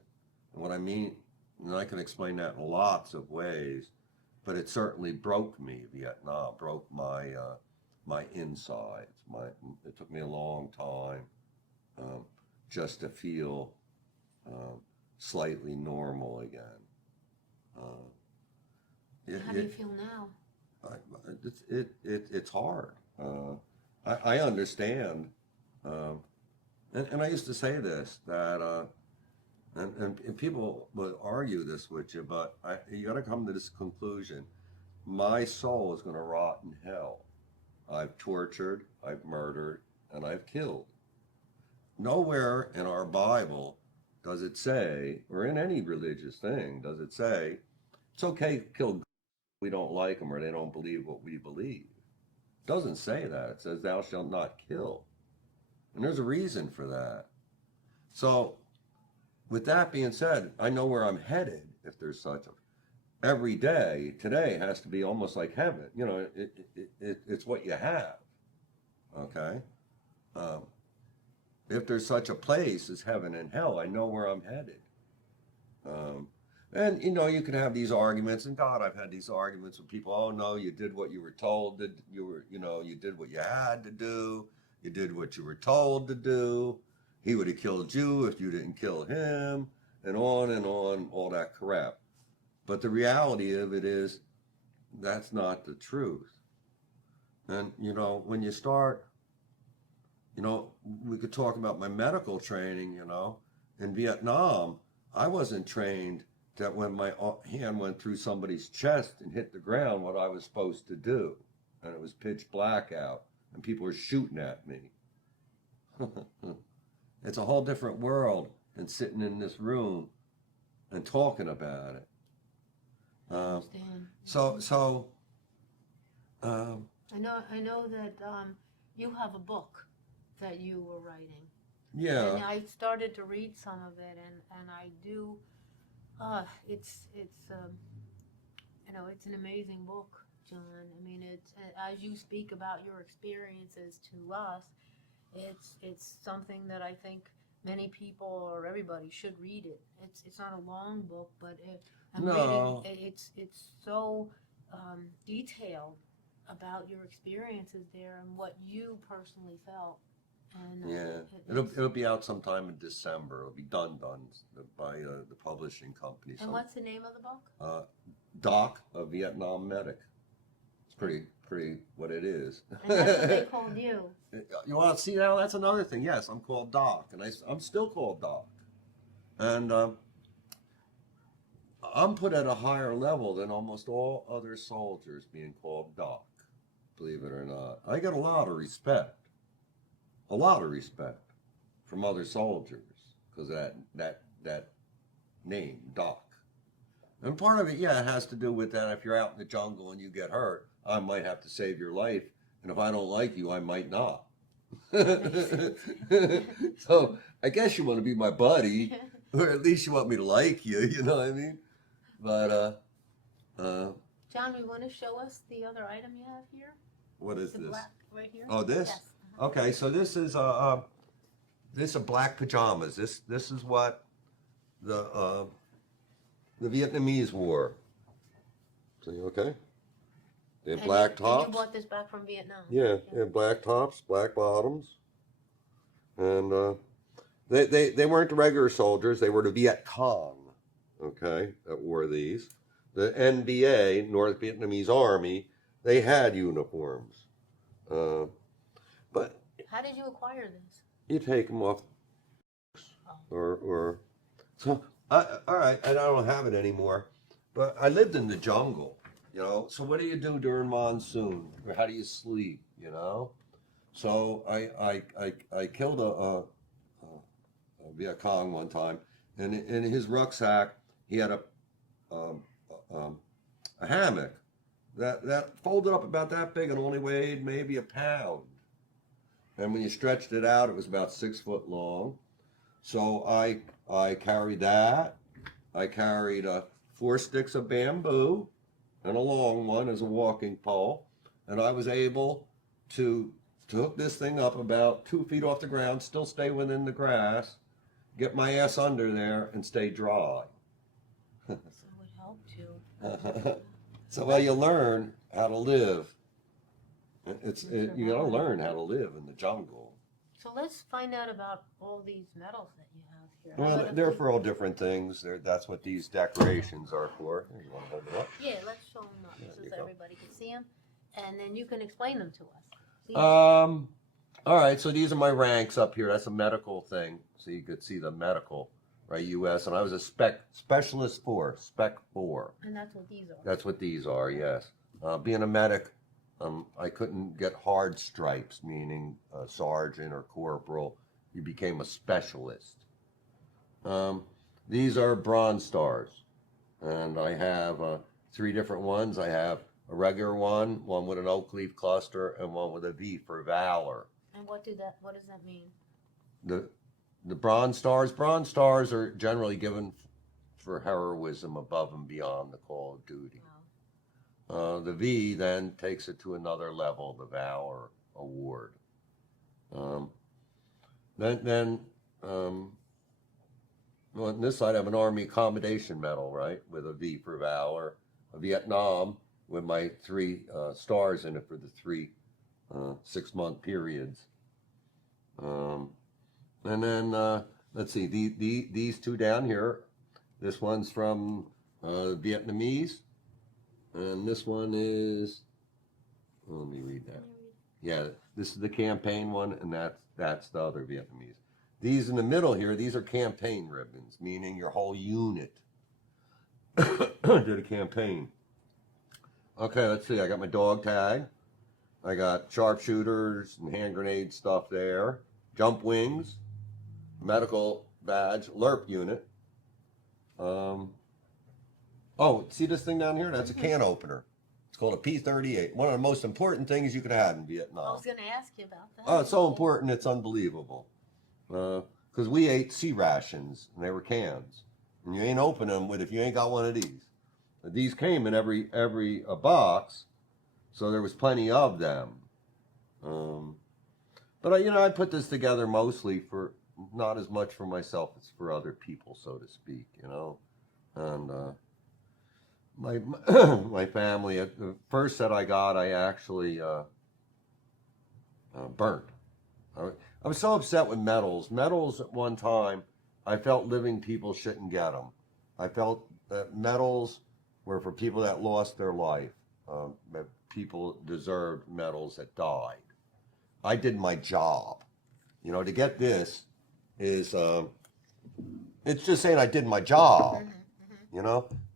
And what I mean, and I can explain that in lots of ways, but it certainly broke me. Vietnam broke my my insides. It took me a long time just to feel slightly normal again. How do you feel now? It's hard. I understand, and I used to say this that. And people will argue this with you, but you got to come to this conclusion. My soul is going to rot in hell. I've tortured, I've murdered, and I've killed. Nowhere in our Bible does it say, or in any religious thing, does it say, it's okay to kill we don't like them or they don't believe what we believe. It doesn't say that. It says, thou shalt not kill. And there's a reason for that. So, with that being said, I know where I'm headed, if there's such a. Every day, today has to be almost like heaven. You know, it's what you have. Okay? If there's such a place as heaven and hell, I know where I'm headed. And, you know, you can have these arguments, and God, I've had these arguments with people, oh, no, you did what you were told that you did what you had to do. You did what you were told to do. He would have killed you if you didn't kill him, and on, all that crap. But the reality of it is, that's not the truth. And, you know, when you start, you know, we could talk about my medical training, you know. In Vietnam, I wasn't trained that when my hand went through somebody's chest and hit the ground, what I was supposed to do. And it was pitch black out, and people were shooting at me. It's a whole different world than sitting in this room and talking about it. So I know that you have a book that you were writing. Yeah. And I started to read some of it, and I do. It's you know, it's an amazing book, John. I mean, it's as you speak about your experiences to us. It's something that I think many people or everybody should read it. It's not a long book, but it's so detailed about your experiences there and what you personally felt. And it'll be out sometime in December. It'll be done by the publishing company. And what's the name of the book? Doc, a Vietnam medic. It's pretty what it is. And that's what they called you. You want to see now? That's another thing. Yes, I'm called Doc, and I'm still called Doc, and I'm put at a higher level than almost all other soldiers being called Doc. Believe it or not, I get a lot of respect from other soldiers because of that name, Doc. And part of it, it has to do with that. If you're out in the jungle and you get hurt, I might have to save your life. And if I don't like you, I might not. So I guess you want to be my buddy, or at least you want me to like you, you know what I mean? But, John, we want to show us the other item you have here? What is the this? Black right here? Oh, this? Yes. Okay, so this is black pajamas. This is what the Vietnamese wore. See, okay? They had black tops. And you bought this back from Vietnam. Yeah, they had black tops, black bottoms. And they weren't the regular soldiers, they were the Viet Cong. okay, that wore these. The NBA, North Vietnamese Army, they had uniforms. But How did you acquire this? you take them off, Oh. or so. All right, and I don't have it anymore. But I lived in the jungle, you know. So what do you do during monsoon? Or how do you sleep, you know? So I killed a Viet Cong one time, and in his rucksack he had um, um, a hammock that folded up about that big and only weighed maybe a pound. And when you stretched it out, it was about 6 foot long. So I carried that. I carried 4 sticks of bamboo and a long one as a walking pole, and I was able to hook this thing up about 2 feet off the ground, still stay within the grass, get my ass under there, and stay dry. So it helped you. So well, you learn how to live. You gotta learn how to live in the jungle. So let's find out about all these medals that you have here. Well, they're for all different things. That's what these decorations are for. You want to hold it up? Yeah, let's show them up so you that go. everybody can see them, and then you can explain them to us. Please. All right, so these are my ranks up here. That's a medical thing. So you could see the medical, right, U.S. And I was a specialist 4, spec 4. And that's what these are. That's what these are, yes. Being a medic, I couldn't get hard stripes, meaning a sergeant or corporal. You became a specialist. These are bronze stars. And I have 3 different ones. I have a regular one with an oak leaf cluster, and one with a V for valor. And what does that mean? The bronze stars are generally given for heroism above and beyond the call of duty. Wow. The V then takes it to another level, the Valor Award. Well, on this side I have an Army Accommodation Medal, right, with a V for Valor. A Vietnam with my 3 stars in it for the 3 6-month periods. And then let's see, these 2 down here. This one's from Vietnamese, and this one is. Let me read that. Yeah, this is the campaign one, and that's the other Vietnamese. These in the middle here, these are campaign ribbons, meaning your whole unit did a campaign. Okay, let's see. I got my dog tag. I got sharpshooters and hand grenade stuff there. Jump wings, medical badge, LERP unit. Oh, see this thing down here? That's a can opener. It's called a P-38. One of the most important things you could have had in Vietnam. I was going to ask you about that. Oh, it's so important, it's unbelievable. Because we ate sea rations, and they were cans. And you ain't open them if you ain't got one of these. These came in every box, so there was plenty of them. But I put this together mostly for, not as much for myself as for other people, so to speak, And my family, the first set I got, I actually burnt. I was so upset with medals. Medals at one time, I felt living people shouldn't get them. I felt that medals were for people that lost their life. That people deserved medals that died. I did my job. To get this is, it's just saying I did my job.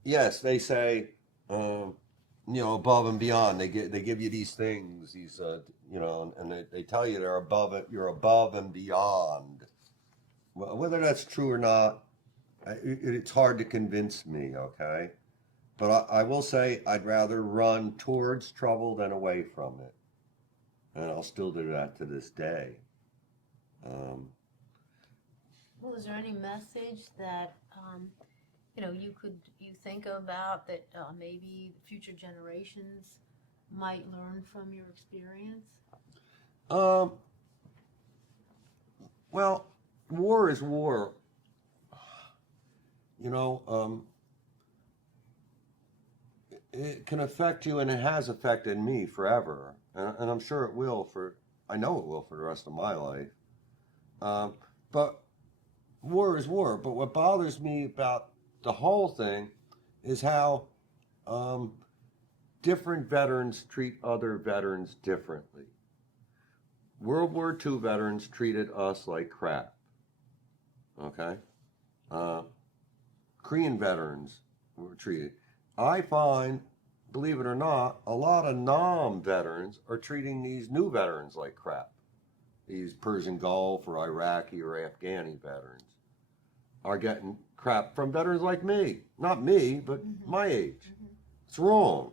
Yes, they say, above and beyond. They give you these things, and they tell you they're above it. You're above and beyond. Well, whether that's true or not, it's hard to convince me. Okay, but I will say I'd rather run towards trouble than away from it, and I'll still do that to this day. Well, is there any message that you think about that maybe future generations might learn from your experience? Well, war is war. It can affect you, and it has affected me forever, and I'm sure it will I know it will for the rest of my life. But war is war. But what bothers me about the whole thing is how different veterans treat other veterans differently. World War II veterans treated us like crap. Okay? Korean veterans were treated. I find, believe it or not, a lot of non-veterans are treating these new veterans like crap. These Persian Gulf or Iraqi or Afghani veterans are getting crap from veterans like me. Not me, but my age. It's wrong.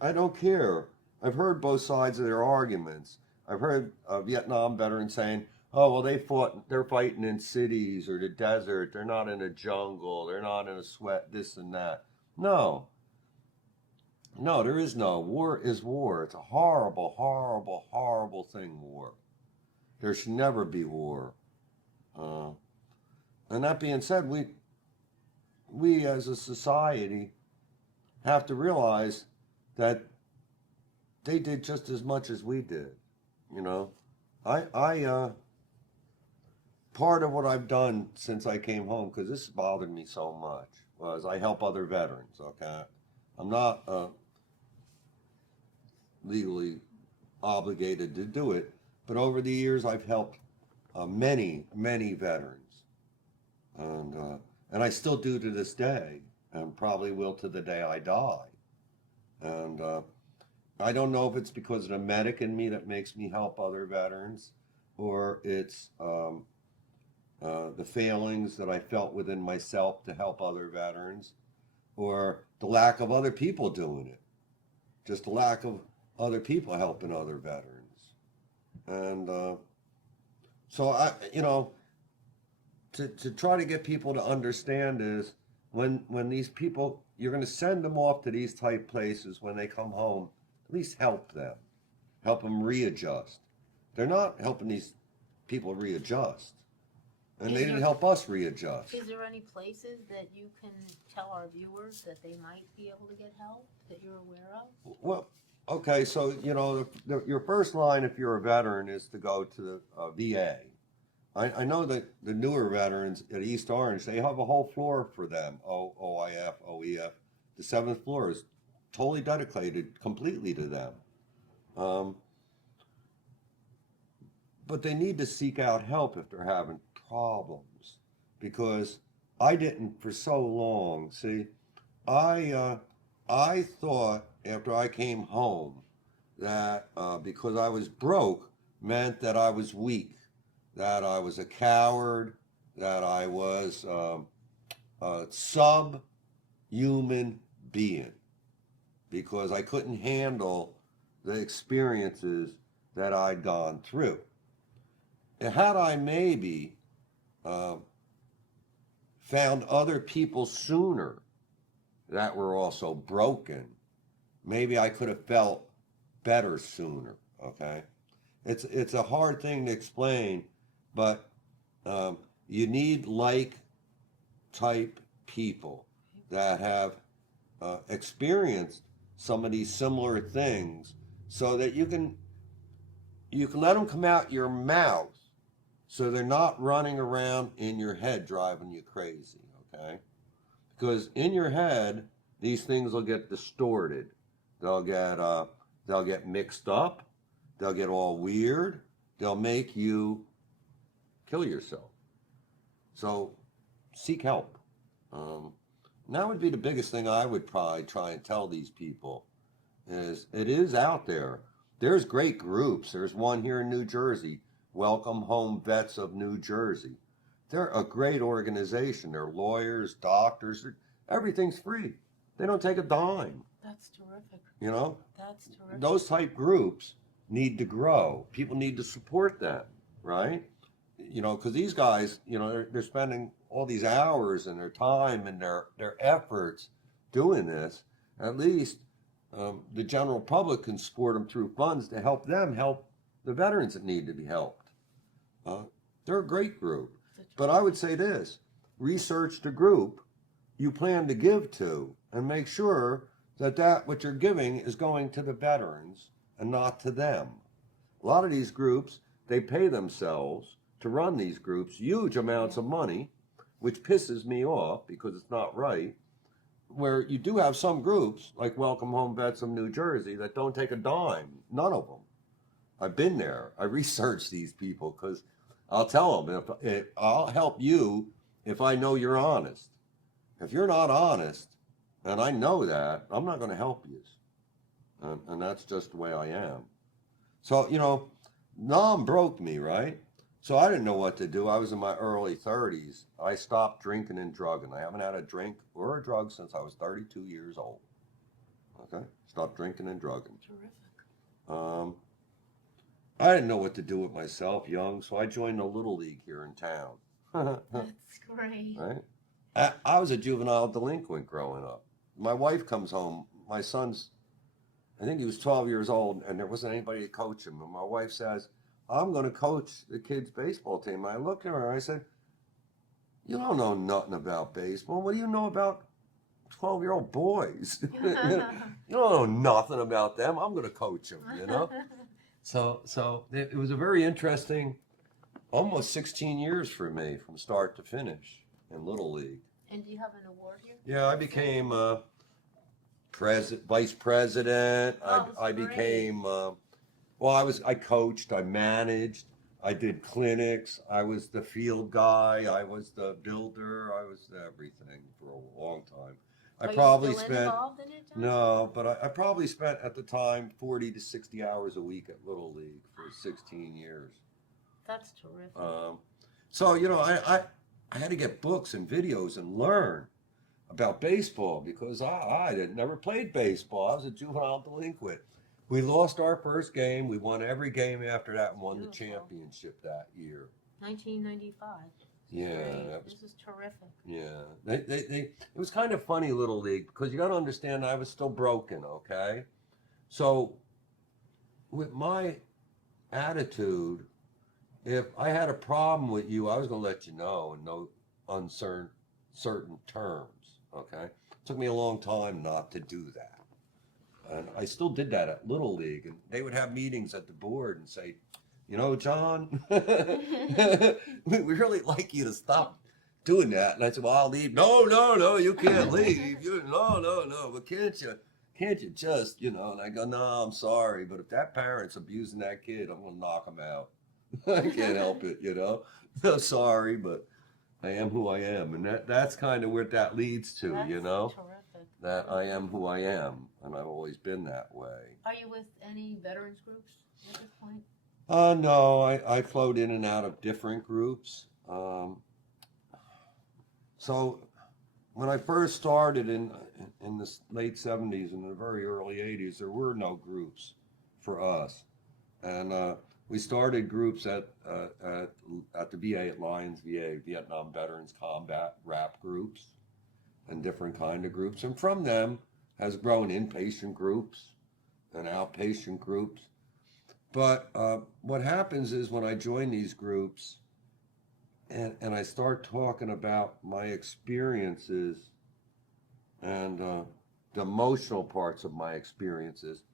I don't care. I've heard both sides of their arguments. I've heard Vietnam veterans saying, oh, well, they're fighting in cities or the desert. They're not in a jungle. They're not in a sweat, this and that. No, there is no. War is war. It's a horrible, horrible, horrible thing, war. There should never be war. And that being said, we as a society have to realize that they did just as much as we did. You know, part of what I've done since I came home, because this bothered me so much, was I help other veterans, okay? I'm not legally obligated to do it, but over the years I've helped many, many veterans. And I still do to this day, and probably will to the day I die. And I don't know if it's because of the medic in me that makes me help other veterans, or it's the failings that I felt within myself to help other veterans, or the lack of other people doing it. Just the lack of other people helping other veterans. And so to try to get people to understand is when these people, you're going to send them off to these type places, when they come home, at least help them readjust. They're not helping these people readjust, and they didn't help us readjust. Is there any places that you can tell our viewers that they might be able to get help that you're aware of? Well, okay, so your first line if you're a veteran is to go to the VA. I know that the newer veterans at East Orange, they have a whole floor for them, OIF, OEF. The 7th floor is totally dedicated completely to them. But they need to seek out help if they're having problems, because I didn't for so long. See, I thought after I came home that because I was broke meant that I was weak, that I was a coward, that I was a subhuman being, because I couldn't handle the experiences that I'd gone through. And had I maybe found other people sooner that were also broken, maybe I could have felt better sooner, okay? It's a hard thing to explain, but you need like-type people that have experienced some of these similar things, so that you can let them come out your mouth, so they're not running around in your head driving you crazy, okay? Because in your head, these things will get distorted. They'll get mixed up. They'll get all weird. They'll make you kill yourself. So seek help. That would be the biggest thing I would probably try and tell these people, is it is out there. There's great groups. There's one here in New Jersey, Welcome Home Vets of New Jersey. They're a great organization. They're lawyers, doctors. Everything's free. They don't take a dime. That's terrific. You know? That's terrific. Those type groups need to grow. People need to support them, right? You know, because these guys, they're spending all these hours and their time and their efforts doing this. At least the general public can support them through funds to help them help the veterans that need to be helped. They're a great group. But I would say this: research the group you plan to give to, and make sure that what you're giving is going to the veterans and not to them. A lot of these groups, they pay themselves to run these groups, huge amounts of money, which pisses me off because it's not right, where you do have some groups, like Welcome Home Vets of New Jersey, that don't take a dime. None of them. I've been there. I researched these people because I'll tell them, if I'll help you if I know you're honest. If you're not honest, and I know that, I'm not going to help you. And that's just the way I am. So, Nam broke me, right? So I didn't know what to do. I was in my early 30s. I stopped drinking and drugging. I haven't had a drink or a drug since I was 32 years old. Okay? Stopped drinking and drugging. Terrific. I didn't know what to do with myself, young, so I joined a little league here in town. That's great. Right? I was a juvenile delinquent growing up. My wife comes home. My son's, I think he was 12 years old, and there wasn't anybody to coach him. And my wife says, I'm going to coach the kids' baseball team. I looked at her and I said, you don't know nothing about baseball. What do you know about 12-year-old boys? You don't know nothing about them. I'm going to coach them, So it was a very interesting, almost 16 years for me from start to finish in Little League. And do you have an award here? Yeah, I became vice president. Oh, I became, I coached, I managed, I did clinics, I was the field guy, I was the builder, I was everything for a long time. I probably spent, involved in it, John? no, but I probably spent at the time 40 to 60 hours a week at Little League for 16 years. That's terrific. So, I had to get books and videos and learn about baseball because I had never played baseball. I was a juvenile delinquent. We lost our first game. We won every game after that and won the championship that year. 1995. Yeah. This is terrific. Yeah. It was kind of funny, Little League, because you got to understand I was still broken, okay? So with my attitude, if I had a problem with you, I was going to let you know in no uncertain terms, okay? It took me a long time not to do that. And I still did that at Little League. And they would have meetings at the board and say, John, we really like you to stop doing that. And I said, well, I'll leave. No, you can't leave. No, but can't you just, And I go, no, I'm sorry. But if that parent's abusing that kid, I'm going to knock him out. I can't help it, I'm sorry, but I am who I am. And that's kind of where that leads to, That's terrific. That I am who I am. And I've always been that way. Are you with any veterans groups at this point? No, I float in and out of different groups. So when I first started in the late 70s and the very early 80s, there were no groups for us. And we started groups at the VA at Lyons VA, Vietnam Veterans Combat Rap groups and different kind of groups. And from them has grown inpatient groups and outpatient groups. But what happens is when I join these groups and I start talking about my experiences and the emotional parts of my experiences,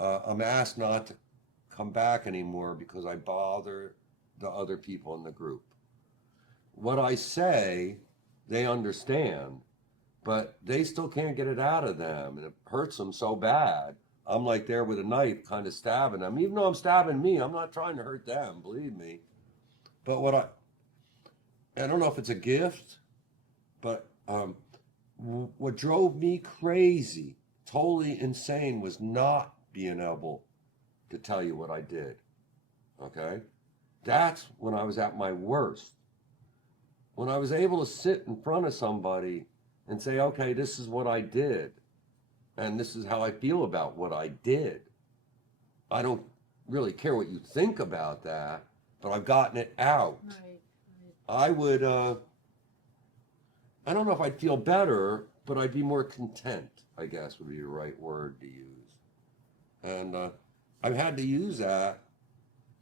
I'm asked not to come back anymore because I bother the other people in the group. What I say, they understand, but they still can't get it out of them, and it hurts them so bad. I'm like there with a knife kind of stabbing them. Even though I'm stabbing me, I'm not trying to hurt them, believe me. But I don't know if it's a gift, but what drove me crazy, totally insane, was not being able to tell you what I did, okay? That's when I was at my worst. When I was able to sit in front of somebody and say, okay, this is what I did, and this is how I feel about what I did. I don't really care what you think about that, but I've gotten it out. Right. I would, I don't know if I'd feel better, but I'd be more content, I guess would be the right word to use. And I've had to use that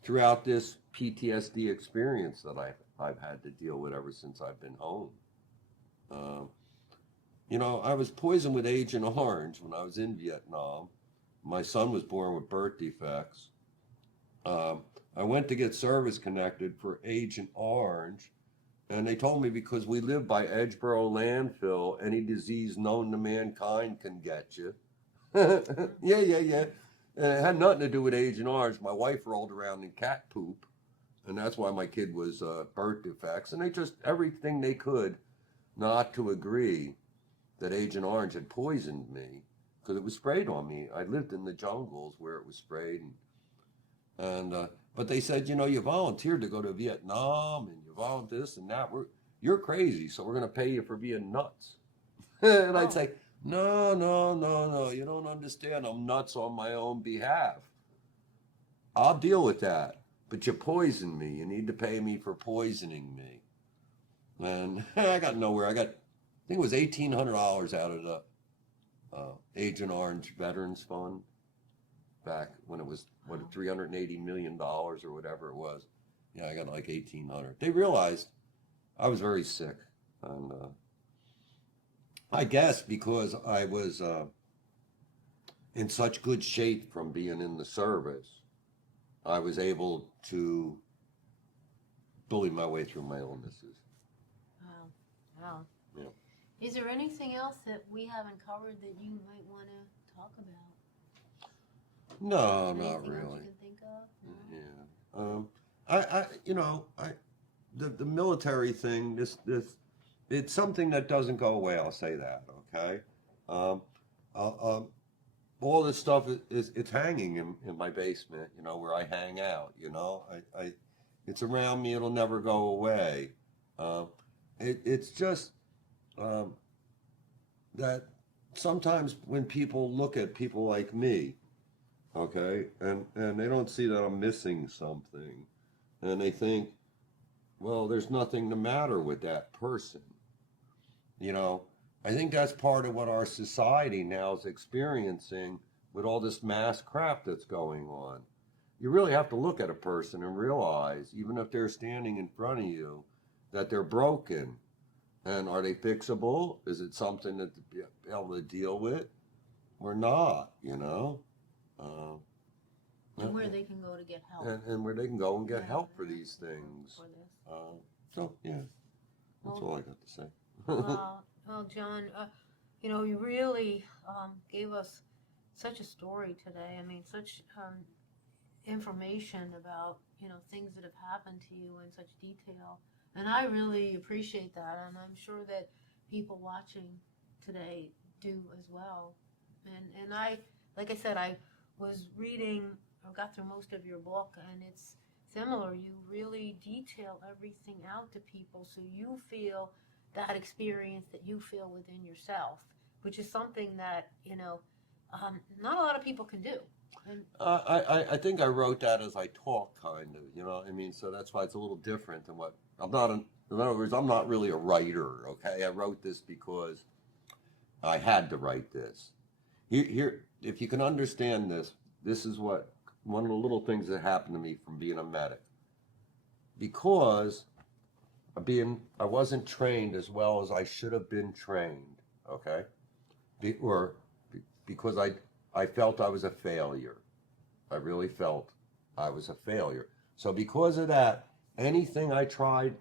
throughout this PTSD experience that I've had to deal with ever since I've been home. I was poisoned with Agent Orange when I was in Vietnam. My son was born with birth defects. I went to get service connected for Agent Orange, And they told me because we live by Edgeboro landfill, any disease known to mankind can get you. Yeah. It had nothing to do with Agent Orange. My wife rolled around in cat poop, and that's why my kid was birth defects. And they just, everything they could not to agree that Agent Orange had poisoned me because it was sprayed on me. I lived in the jungles where it was sprayed. But they said, you volunteered to go to Vietnam and you volunteered this and that. You're crazy, so we're going to pay you for being nuts. And I'd say, no, you don't understand. I'm nuts on my own behalf. I'll deal with that. But you poisoned me. You need to pay me for poisoning me. And I got nowhere. I think it was $1,800 out of the Agent Orange Veterans Fund back when it was, $380 million or whatever it was. Yeah, I got like 1,800. They realized I was very sick. And I guess because I was in such good shape from being in the service, I was able to bully my way through my illnesses. Wow. Yeah. Is there anything else that we haven't covered that you might want to talk about? No, Anything not else really. you can think of? No? Yeah. The military thing, this, it's something that doesn't go away. I'll say that. Okay. All this stuff it's hanging in my basement. Where I hang out. It's around me. It'll never go away. It's just that sometimes when people look at people like me, okay, and they don't see that I'm missing something, and they think, well, there's nothing the matter with that person. I think that's part of what our society now is experiencing with all this mass crap that's going on. You really have to look at a person and realize, even if they're standing in front of you, that they're broken. And are they fixable? Is it something that to be able to deal with? Or not, And where they can go to get help. And where they can go and get Yeah, help for these things. For this. Yeah, that's all I got to say. Well, John, you really gave us such a story today. I mean, such information about, things that have happened to you in such detail. And I really appreciate that. And I'm sure that people watching today do as well. And I, like I said, I was reading, I got through most of your book, and it's similar. You really detail everything out to people so you feel that experience that you feel within yourself, which is something that, not a lot of people can do. And I think I wrote that as I talk, kind of, so that's why it's a little different than what, in other words, I'm not really a writer, okay? I wrote this because I had to write this. Here, if you can understand this is one of the little things that happened to me from being a medic. Because I wasn't trained as well as I should have been trained, okay? Because I felt I was a failure. I really felt I was a failure. So because of that, anything I tried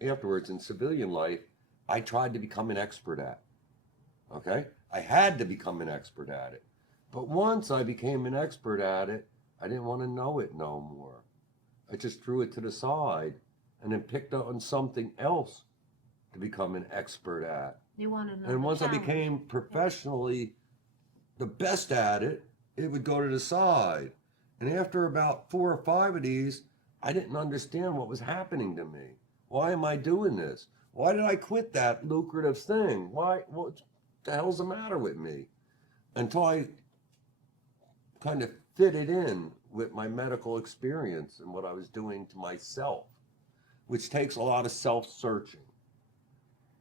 afterwards in civilian life, I tried to become an expert at, okay? I had to become an expert at it. But once I became an expert at it, I didn't want to know it no more. I just threw it to the side and then picked up on something else to become an expert at. you want to know. And the once I challenge. became professionally the best at it, it would go to the side. And after about 4 or 5 of these, I didn't understand what was happening to me. Why am I doing this? Why did I quit that lucrative thing? What the hell's the matter with me? Until I kind of fitted in with my medical experience and what I was doing to myself, which takes a lot of self-searching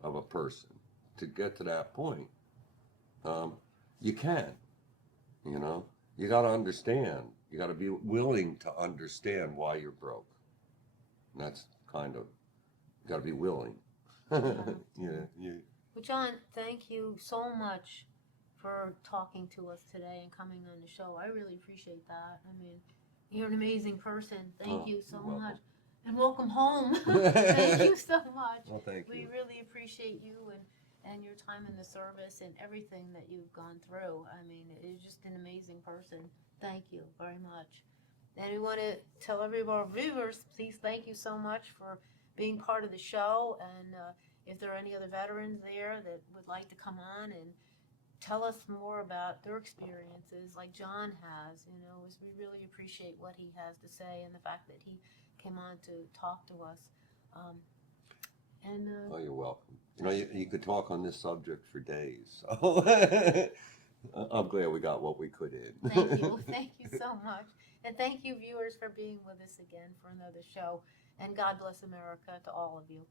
of a person to get to that point. You can, you got to understand. You got to be willing to understand why you're broke. And that's kind of, you got to be willing. Yeah. Well, John, thank you so much for talking to us today and coming on the show. I really appreciate that. I mean, you're an amazing person. Thank you so you're welcome. much. And welcome home. Thank you so much. Well, thank We you. really appreciate you and your time in the service and everything that you've gone through. I mean, you're just an amazing person. Thank you very much. And we want to tell every of our viewers, please thank you so much for being part of the show. And if there are any other veterans there that would like to come on and tell us more about their experiences like John has, we really appreciate what he has to say and the fact that he came on to talk to us. Oh, you're welcome. You could talk on this subject for days. So I'm glad we got what we could in. Thank you. Thank you so much. And thank you, viewers, for being with us again for another show. And God bless America to all of you.